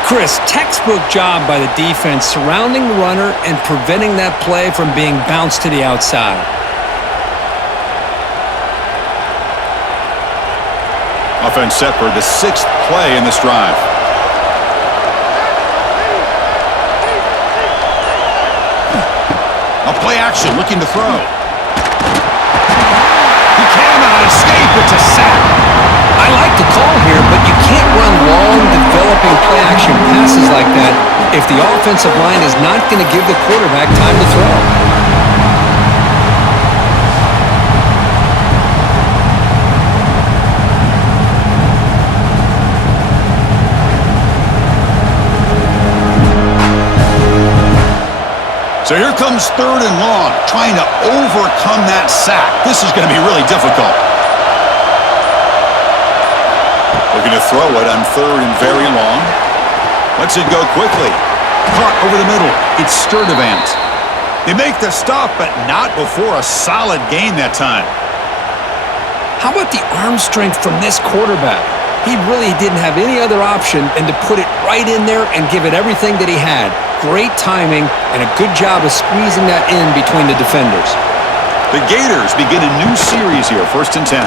Chris, textbook job by the defense surrounding the runner and preventing that play from being bounced to the outside. Offense set for the 6th play in this drive. A play action, looking to throw. He cannot escape. It's a sack. I like the call here, but you can't run long, developing play-action passes like that if the offensive line is not going to give the quarterback time to throw. So here comes 3rd and long, trying to overcome that sack. This is going to be really difficult. Looking to throw it on 3rd and very long. Lets it go quickly. Caught over the middle. It's Sturdivant. They make the stop, but not before a solid gain that time. How about the arm strength from this quarterback? He really didn't have any other option than to put it right in there and give it everything that he had. Great timing and a good job of squeezing that in between the defenders. The Gators begin a new series here, 1st and 10.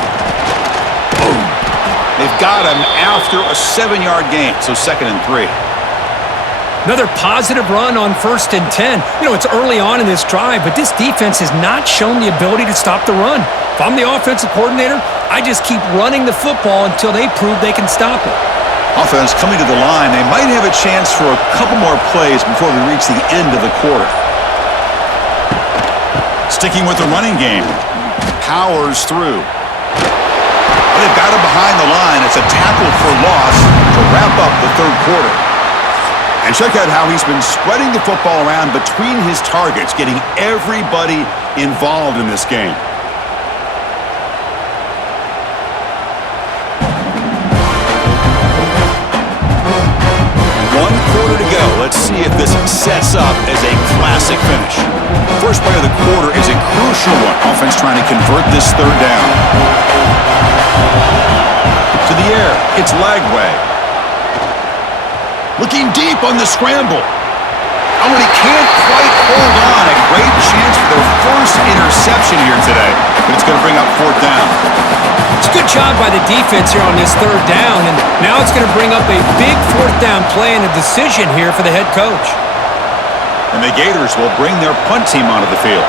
Boom. They've got him after a 7-yard gain, so 2nd and 3. Another positive run on 1st and 10. You know, it's early on in this drive, but this defense has not shown the ability to stop the run. If I'm the offensive coordinator, I just keep running the football until they prove they can stop it. Offense coming to the line. They might have a chance for a couple more plays before we reach the end of the quarter. Sticking with the running game. Powers through. They've got him behind the line. It's a tackle for loss to wrap up the 3rd quarter. And check out how he's been spreading the football around between his targets, getting everybody involved in this game. Let's see if this sets up as a classic finish. First play of the quarter is a crucial one. Offense trying to convert this 3rd down. To the air, it's Lagway. Looking deep on the scramble. Oh, and he can't quite hold on. A great chance for their first interception here today, but it's going to bring up 4th down. It's a good job by the defense here on this 3rd down, and now it's going to bring up a big 4th down play and a decision here for the head coach. And the Gators will bring their punt team onto the field.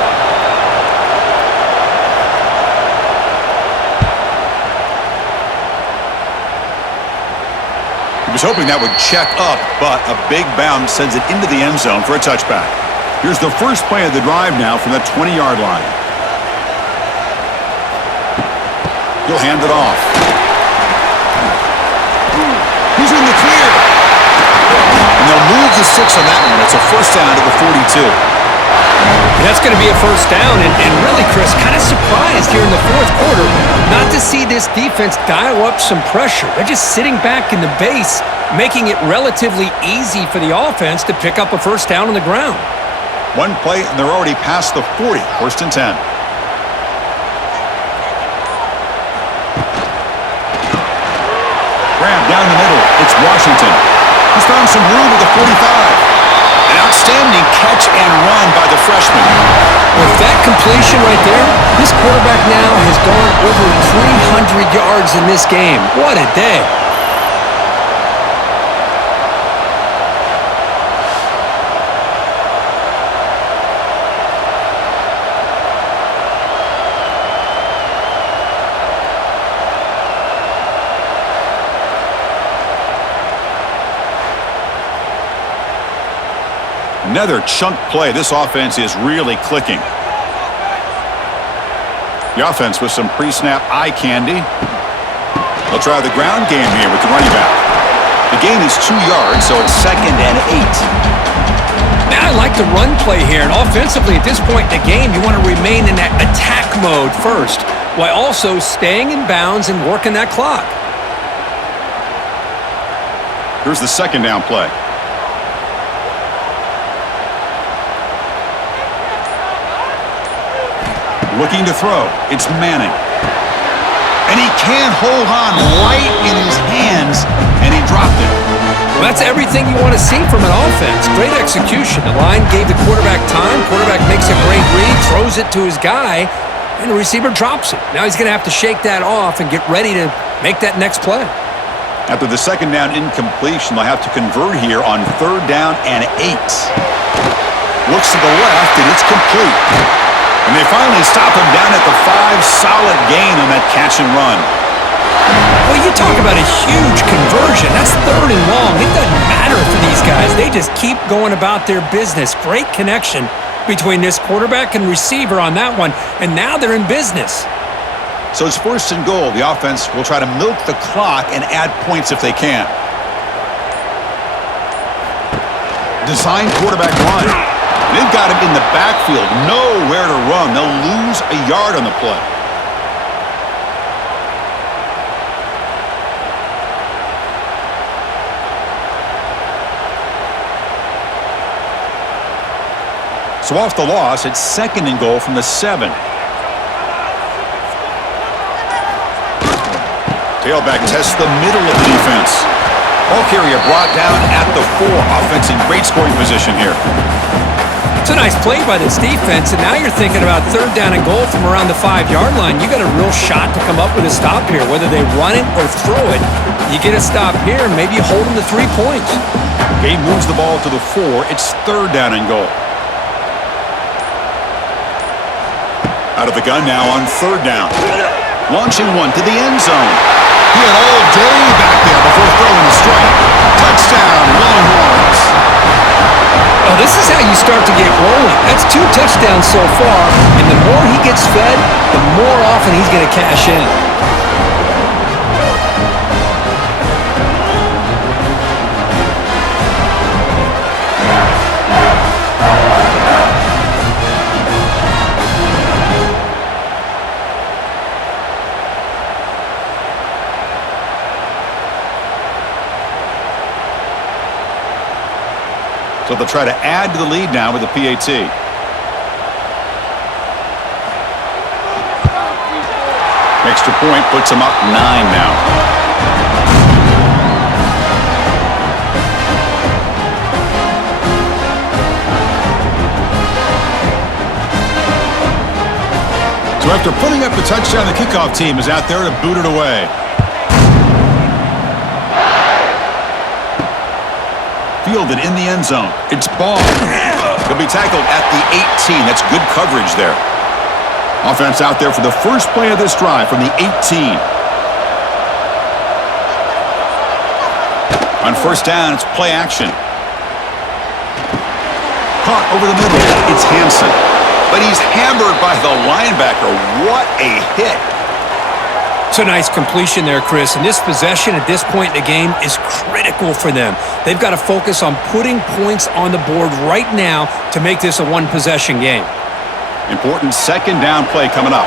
He was hoping that would check up, but a big bounce sends it into the end zone for a touchback. Here's the first play of the drive now from the 20-yard line. He'll hand it off. He's in the clear. And they'll move the 6 on that one. It's a 1st down to the 42. That's going to be a 1st down, and really, Chris, kind of surprised here in the 4th quarter not to see this defense dial up some pressure. They're just sitting back in the base, making it relatively easy for the offense to pick up a 1st down on the ground. One play, and they're already past the 40, 1st and 10. Down the middle, it's Washington. He's found some room at the 45. An outstanding catch and run by the freshman. With that completion right there, this quarterback now has gone over 300 yards in this game. What a day. Another chunk play. This offense is really clicking. The offense with some pre-snap eye candy. They'll try the ground game here with the running back. The gain is 2 yards, so it's 2nd and 8. Now I like the run play here, and offensively at this point in the game, you want to remain in that attack mode first, while also staying in bounds and working that clock. Here's the 2nd down play. Looking to throw. It's Manning. And he can't hold on right in his hands, and he dropped it. Well, that's everything you want to see from an offense. Great execution. The line gave the quarterback time. Quarterback makes a great read, throws it to his guy, and the receiver drops it. Now he's going to have to shake that off and get ready to make that next play. After the second down incompletion, they'll have to convert here on 3rd down and 8. Looks to the left, and it's complete. And they finally stop him down at the 5. Solid gain on that catch and run. Well, you talk about a huge conversion. That's 3rd and long. It doesn't matter for these guys. They just keep going about their business. Great connection between this quarterback and receiver on that one. And now they're in business. So it's 1st and goal. The offense will try to milk the clock and add points if they can. Design quarterback run. They've got him in the backfield. Nowhere to run. They'll lose a yard on the play. So off the loss, it's 2nd and goal from the 7. Tailback tests the middle of the defense. Ball carrier brought down at the 4. Offense in great scoring position here. It's a nice play by this defense, and now you're thinking about 3rd down and goal from around the 5-yard line. You got a real shot to come up with a stop here. Whether they run it or throw it, you get a stop here, maybe you hold them to 3 points. Gabe moves the ball to the 4. It's 3rd down and goal. Out of the gun now on 3rd down. Launching one to the end zone. He had all day back there before throwing the strike. Touchdown, Longhorns. Well, this is how you start to get rolling. That's 2 touchdowns so far, and the more he gets fed, the more often he's going to cash in. So they'll try to add to the lead now with the PAT. Extra point puts them up 9 now. So after putting up the touchdown, the kickoff team is out there to boot it away. Fielded in the end zone. It's ball. He'll be tackled at the 18. That's good coverage there. Offense out there for the first play of this drive from the 18. On 1st down, it's play action. Caught over the middle. It's Hansen. But he's hammered by the linebacker. What a hit. It's a nice completion there, Chris. And this possession at this point in the game is critical for them. They've got to focus on putting points on the board right now to make this a 1-possession game. Important 2nd down play coming up.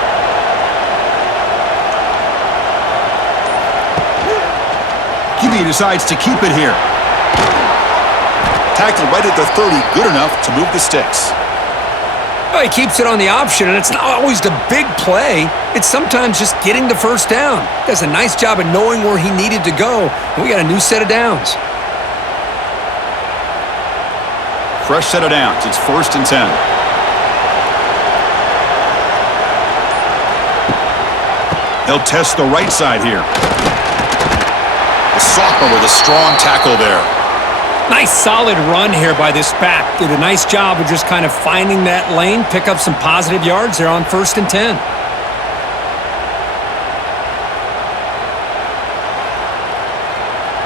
QB decides to keep it here. Tackle right at the 30. Good enough to move the sticks. Well, he keeps it on the option, and it's not always the big play. It's sometimes just getting the 1st down. Does a nice job of knowing where he needed to go, and we got a new set of downs. Fresh set of downs. It's 1st and 10. They'll test the right side here. The sophomore with a strong tackle there. Nice solid run here by this back. Did a nice job of just kind of finding that lane, pick up some positive yards there on 1st and 10.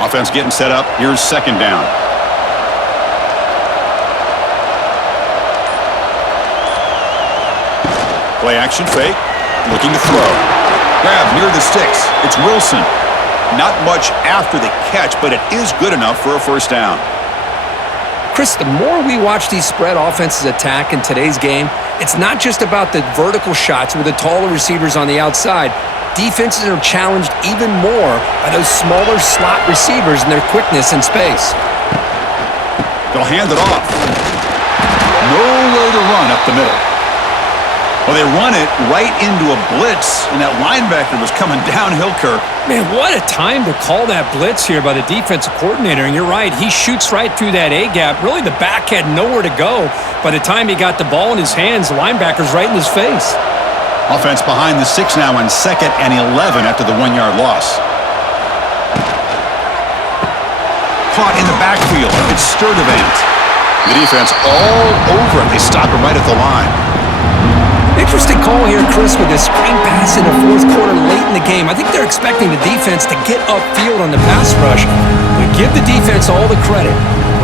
Offense getting set up. Here's 2nd down. Play action fake. Looking to throw. Grab near the sticks. It's Wilson. Not much after the catch, but it is good enough for a 1st down. Chris, the more we watch these spread offenses attack in today's game, it's not just about the vertical shots with the taller receivers on the outside. Defenses are challenged even more by those smaller slot receivers and their quickness in space. They'll hand it off. No way to run up the middle. Well, they run it right into a blitz, and that linebacker was coming downhill, Kirk. Man, what a time to call that blitz here by the defensive coordinator. And you're right, he shoots right through that A-gap. Really, the back had nowhere to go. By the time he got the ball in his hands, the linebacker's right in his face. Offense behind the 6 now on 2nd and 11 after the 1-yard loss. Caught in the backfield. It's Sturdivant. The defense all over it. They stop it right at the line. Interesting call here, Chris, with this screen pass in the fourth quarter late in the game. I think they're expecting the defense to get upfield on the pass rush. But give the defense all the credit.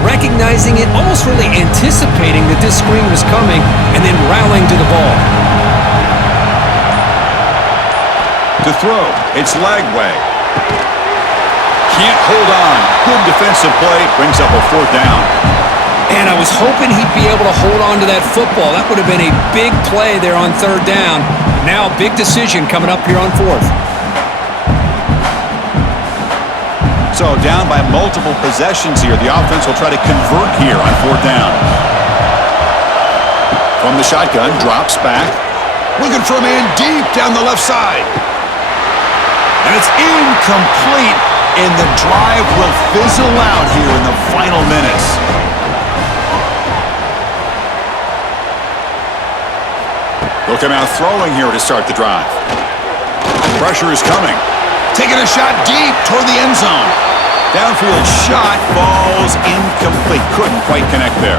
Recognizing it, almost really anticipating that this screen was coming, and then rallying to the ball. To throw, it's Lagway. Can't hold on. Good defensive play. Brings up a 4th down. And I was hoping he'd be able to hold on to that football. That would have been a big play there on 3rd down. Now a big decision coming up here on 4th. So down by multiple possessions here. The offense will try to convert here on 4th down. From the shotgun, drops back. Looking for a man deep down the left side. And it's incomplete, and the drive will fizzle out here in the final minutes. They'll come out throwing here to start the drive. Pressure is coming. Taking a shot deep toward the end zone. Downfield shot falls incomplete. Couldn't quite connect there.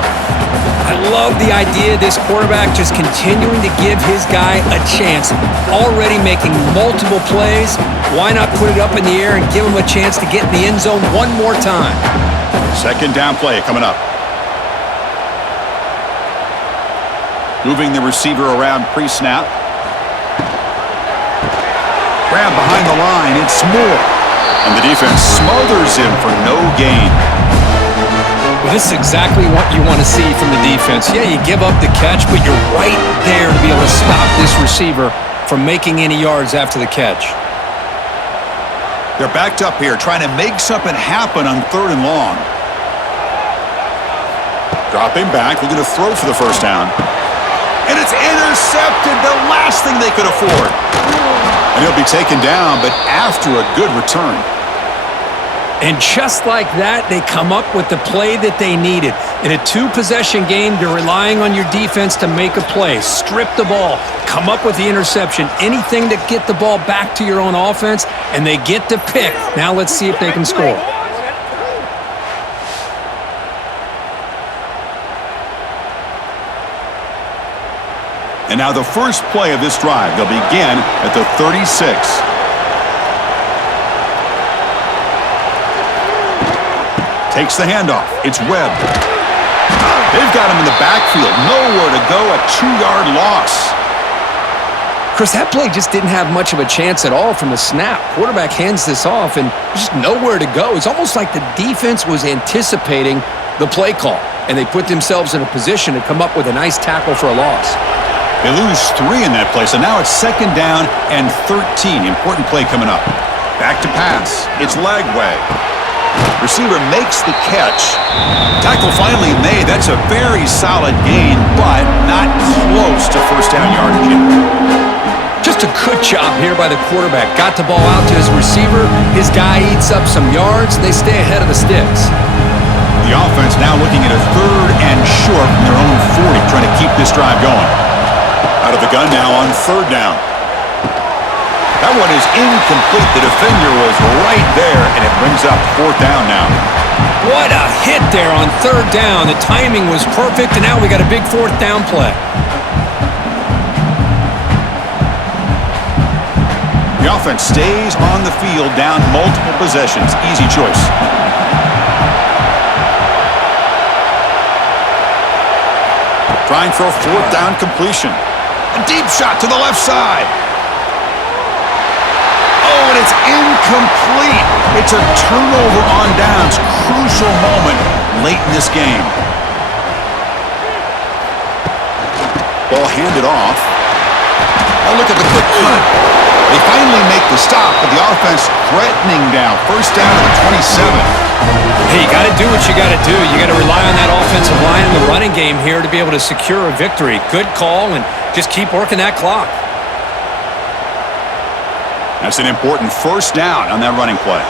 I love the idea of this quarterback just continuing to give his guy a chance. Already making multiple plays. Why not put it up in the air and give him a chance to get in the end zone one more time? 2nd down play coming up. Moving the receiver around pre-snap. Grab behind the line. It's Moore. And the defense smothers him for no gain. Well, this is exactly what you want to see from the defense. Yeah, you give up the catch, but you're right there to be able to stop this receiver from making any yards after the catch. They're backed up here, trying to make something happen on 3rd and long. Dropping back, looking to throw for the 1st down. And it's intercepted, the last thing they could afford. And he'll be taken down, but after a good return. And just like that, they come up with the play that they needed. In a 2-possession game, you're relying on your defense to make a play, strip the ball, come up with the interception, anything to get the ball back to your own offense, and they get to pick. Now let's see if they can score. And now the first play of this drive. They'll begin at the 36. Takes the handoff. It's Webb. They've got him in the backfield. Nowhere to go. A 2-yard loss. Chris, that play just didn't have much of a chance at all from the snap. Quarterback hands this off, and just nowhere to go. It's almost like the defense was anticipating the play call, and they put themselves in a position to come up with a nice tackle for a loss. They lose 3 in that play, so now it's 2nd down and 13. Important play coming up. Back to pass. It's Lagway. Receiver makes the catch. Tackle finally made. That's a very solid gain, but not close to 1st down yardage yet. Just a good job here by the quarterback. Got the ball out to his receiver. His guy eats up some yards. They stay ahead of the sticks. The offense now looking at a 3rd and short from their own 40, trying to keep this drive going. Out of the gun now on 3rd down. That one is incomplete. The defender was right there, and it brings up 4th down now. What a hit there on 3rd down. The timing was perfect, and now we got a big 4th down play. The offense stays on the field, down multiple possessions. Easy choice. Trying for a 4th down completion. A deep shot to the left side. Oh, and it's incomplete. It's a turnover on downs. Crucial moment late in this game. Ball handed off. Oh, look at the quick cut. They finally make the stop, but the offense threatening down. 1st down at the 27. Hey, you got to do what you got to do. You got to rely on that offensive line in the running game here to be able to secure a victory. Good call, and just keep working that clock. That's an important first down on that running play.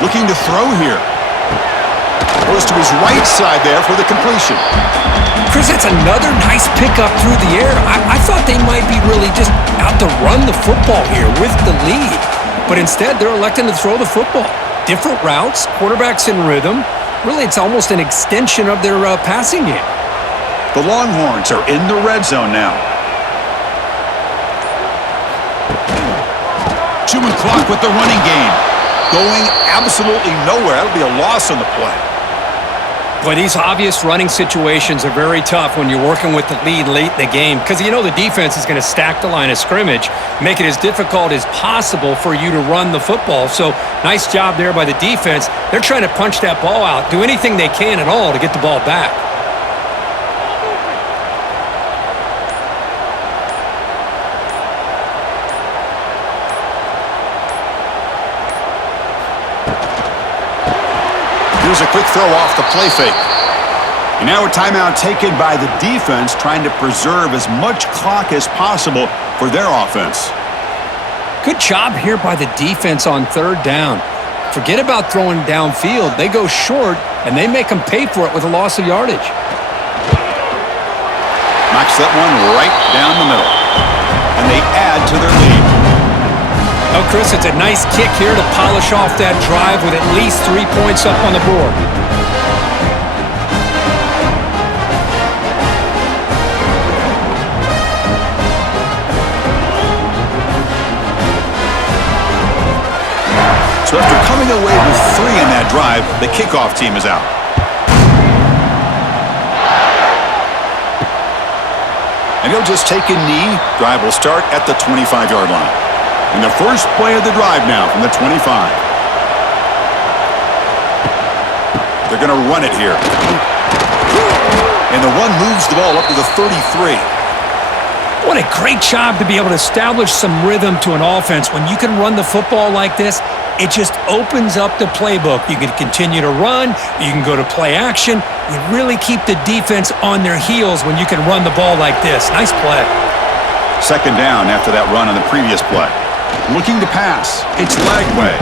Looking to throw here. Goes to his right side there for the completion. Chris, that's another nice pickup through the air. I thought they might be really just out to run the football here with the lead. But instead, they're electing to throw the football. Different routes, quarterbacks in rhythm. Really, it's almost an extension of their passing game. The Longhorns are in the red zone now. Chewing clock with the running game. Going absolutely nowhere. That'll be a loss on the play. But these obvious running situations are very tough when you're working with the lead late in the game because you know the defense is going to stack the line of scrimmage, make it as difficult as possible for you to run the football. So nice job there by the defense. They're trying to punch that ball out, do anything they can at all to get the ball back. Here's a quick throw off the play fake. And now a timeout taken by the defense, trying to preserve as much clock as possible for their offense. Good job here by the defense on third down. Forget about throwing downfield. They go short, and they make them pay for it with a loss of yardage. Knocks that one right down the middle. And they add to their lead. Oh, Chris, it's a nice kick here to polish off that drive with at least 3 points up on the board. So after coming away with 3 in that drive, the kickoff team is out. And he'll just take a knee. Drive will start at the 25-yard line. And the first play of the drive now from the 25. They're going to run it here. And the run moves the ball up to the 33. What a great job to be able to establish some rhythm to an offense. When you can run the football like this, it just opens up the playbook. You can continue to run. You can go to play action. You really keep the defense on their heels when you can run the ball like this. Nice play. Second down after that run on the previous play. Looking to pass. It's Lagway.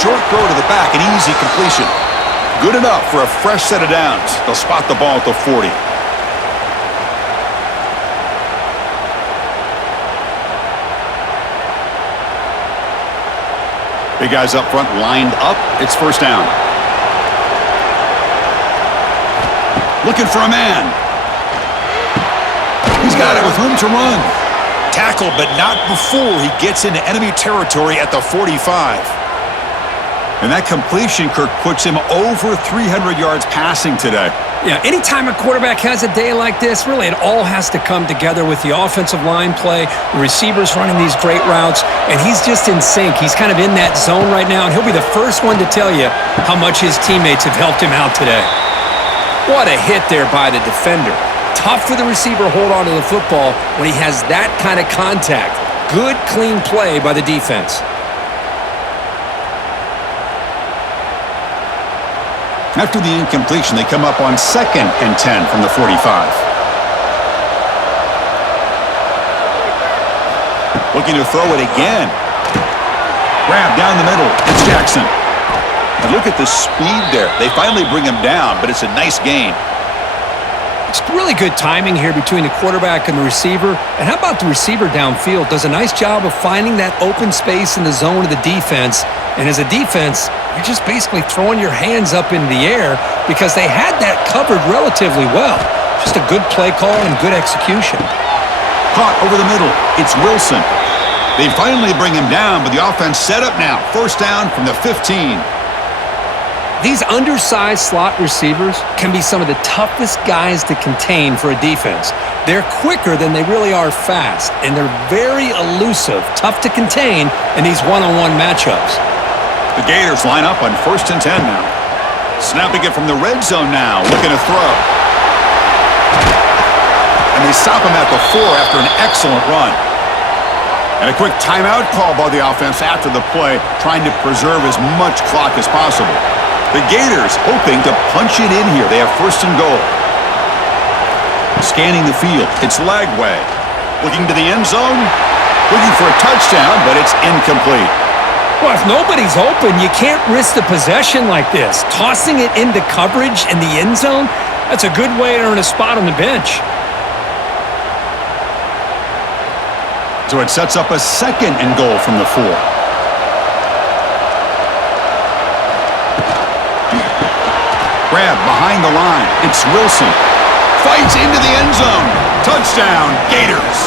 Short throw to the back, an easy completion. Good enough for a fresh set of downs. They'll spot the ball at the 40. Big guys up front lined up. It's first down. Looking for a man. He's got it with room to run. Tackled, but not before he gets into enemy territory at the 45. And that completion, Kirk, puts him over 300 yards passing today. Yeah, anytime a quarterback has a day like this, really it all has to come together with the offensive line play, the receivers running these great routes, and he's just in sync. He's kind of in that zone right now, and he'll be the first one to tell you how much his teammates have helped him out today. What a hit there by the defender. Tough for the receiver to hold on to the football when he has that kind of contact. Good, clean play by the defense. After the incompletion, they come up on 2nd and 10 from the 45. Looking to throw it again. Grab down the middle. It's Jackson. And look at the speed there. They finally bring him down, but it's a nice gain. It's really good timing here between the quarterback and the receiver. And how about the receiver downfield? Does a nice job of finding that open space in the zone of the defense. And as a defense, you're just basically throwing your hands up in the air because they had that covered relatively well. Just a good play call and good execution. Caught over the middle. It's Wilson. They finally bring him down, but the offense set up now. First down from the 15. These undersized slot receivers can be some of the toughest guys to contain for a defense. They're quicker than they really are fast, and they're very elusive, tough to contain in these one-on-one matchups. The Gators line up on 1st and 10 now. Snapping it from the red zone now, looking to throw. And they stop him at the 4 after an excellent run. And a quick timeout call by the offense after the play, trying to preserve as much clock as possible. The Gators hoping to punch it in here. They have first and goal. Scanning the field. It's Lagway. Looking to the end zone. Looking for a touchdown, but it's incomplete. Well, if nobody's open, you can't risk the possession like this. Tossing it into coverage in the end zone, that's a good way to earn a spot on the bench. So it sets up a second and goal from the 4. Grab behind the line. It's Wilson. Fights into the end zone. Touchdown, Gators.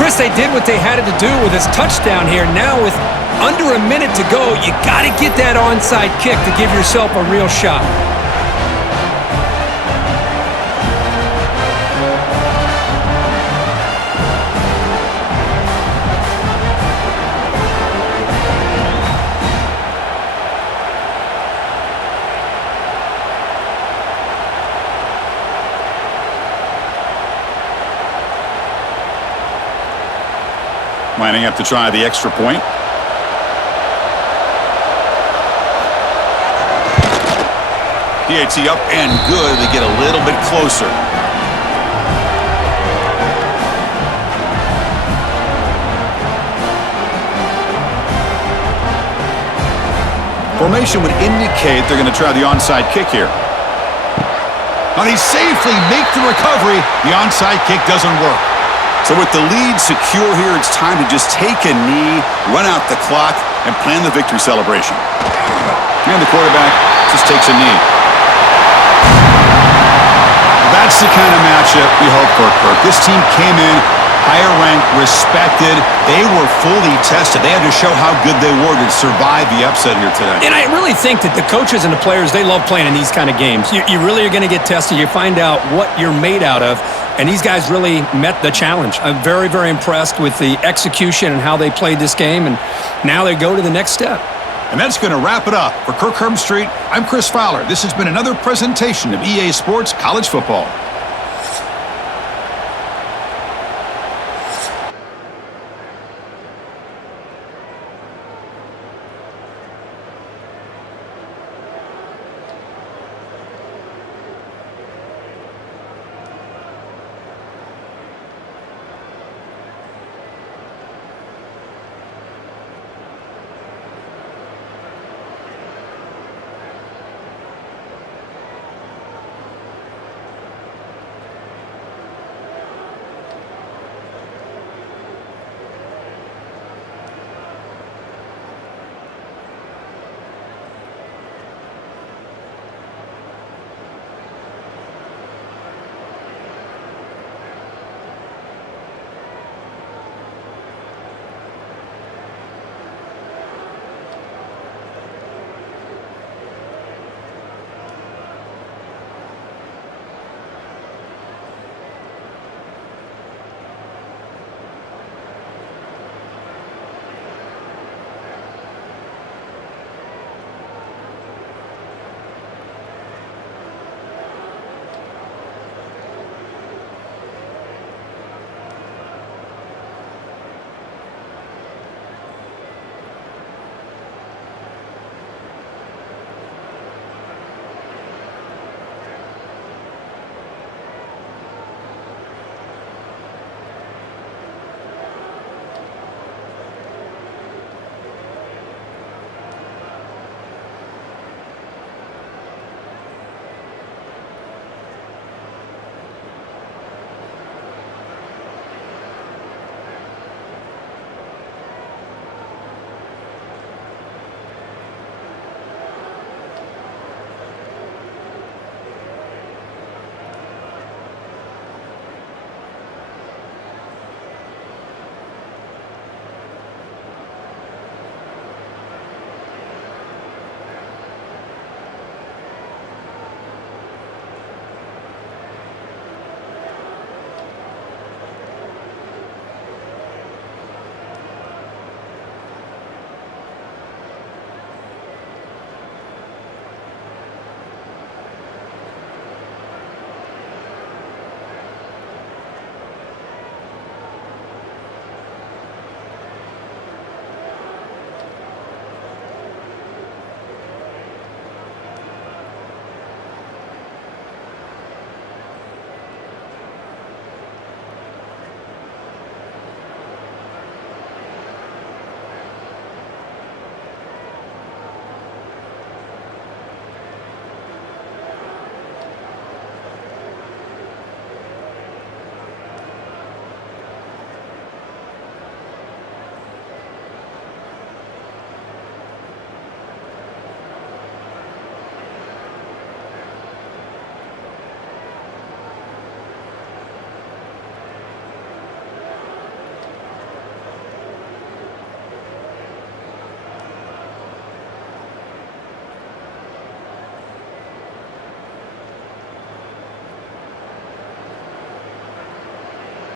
Chris, they did what they had to do with his touchdown here. Now with under a minute to go, you got to get that onside kick to give yourself a real shot. Lining up to try the extra point. PAT up and good. They get a little bit closer. Formation would indicate they're going to try the onside kick here. Now they safely make the recovery. The onside kick doesn't work. So with the lead secure here, it's time to just take a knee, run out the clock, and plan the victory celebration. And the quarterback just takes a knee. That's the kind of matchup we hope for, Kirk. This team came in higher ranked, respected. They were fully tested. They had to show how good they were to survive the upset here today. And I really think that the coaches and the players, they love playing in these kind of games. You really are going to get tested. You find out what you're made out of. And these guys really met the challenge. I'm very, very impressed with the execution and how they played this game. And now they go to the next step. And that's going to wrap it up. For Kirk Street, I'm Chris Fowler. This has been another presentation of EA Sports College Football.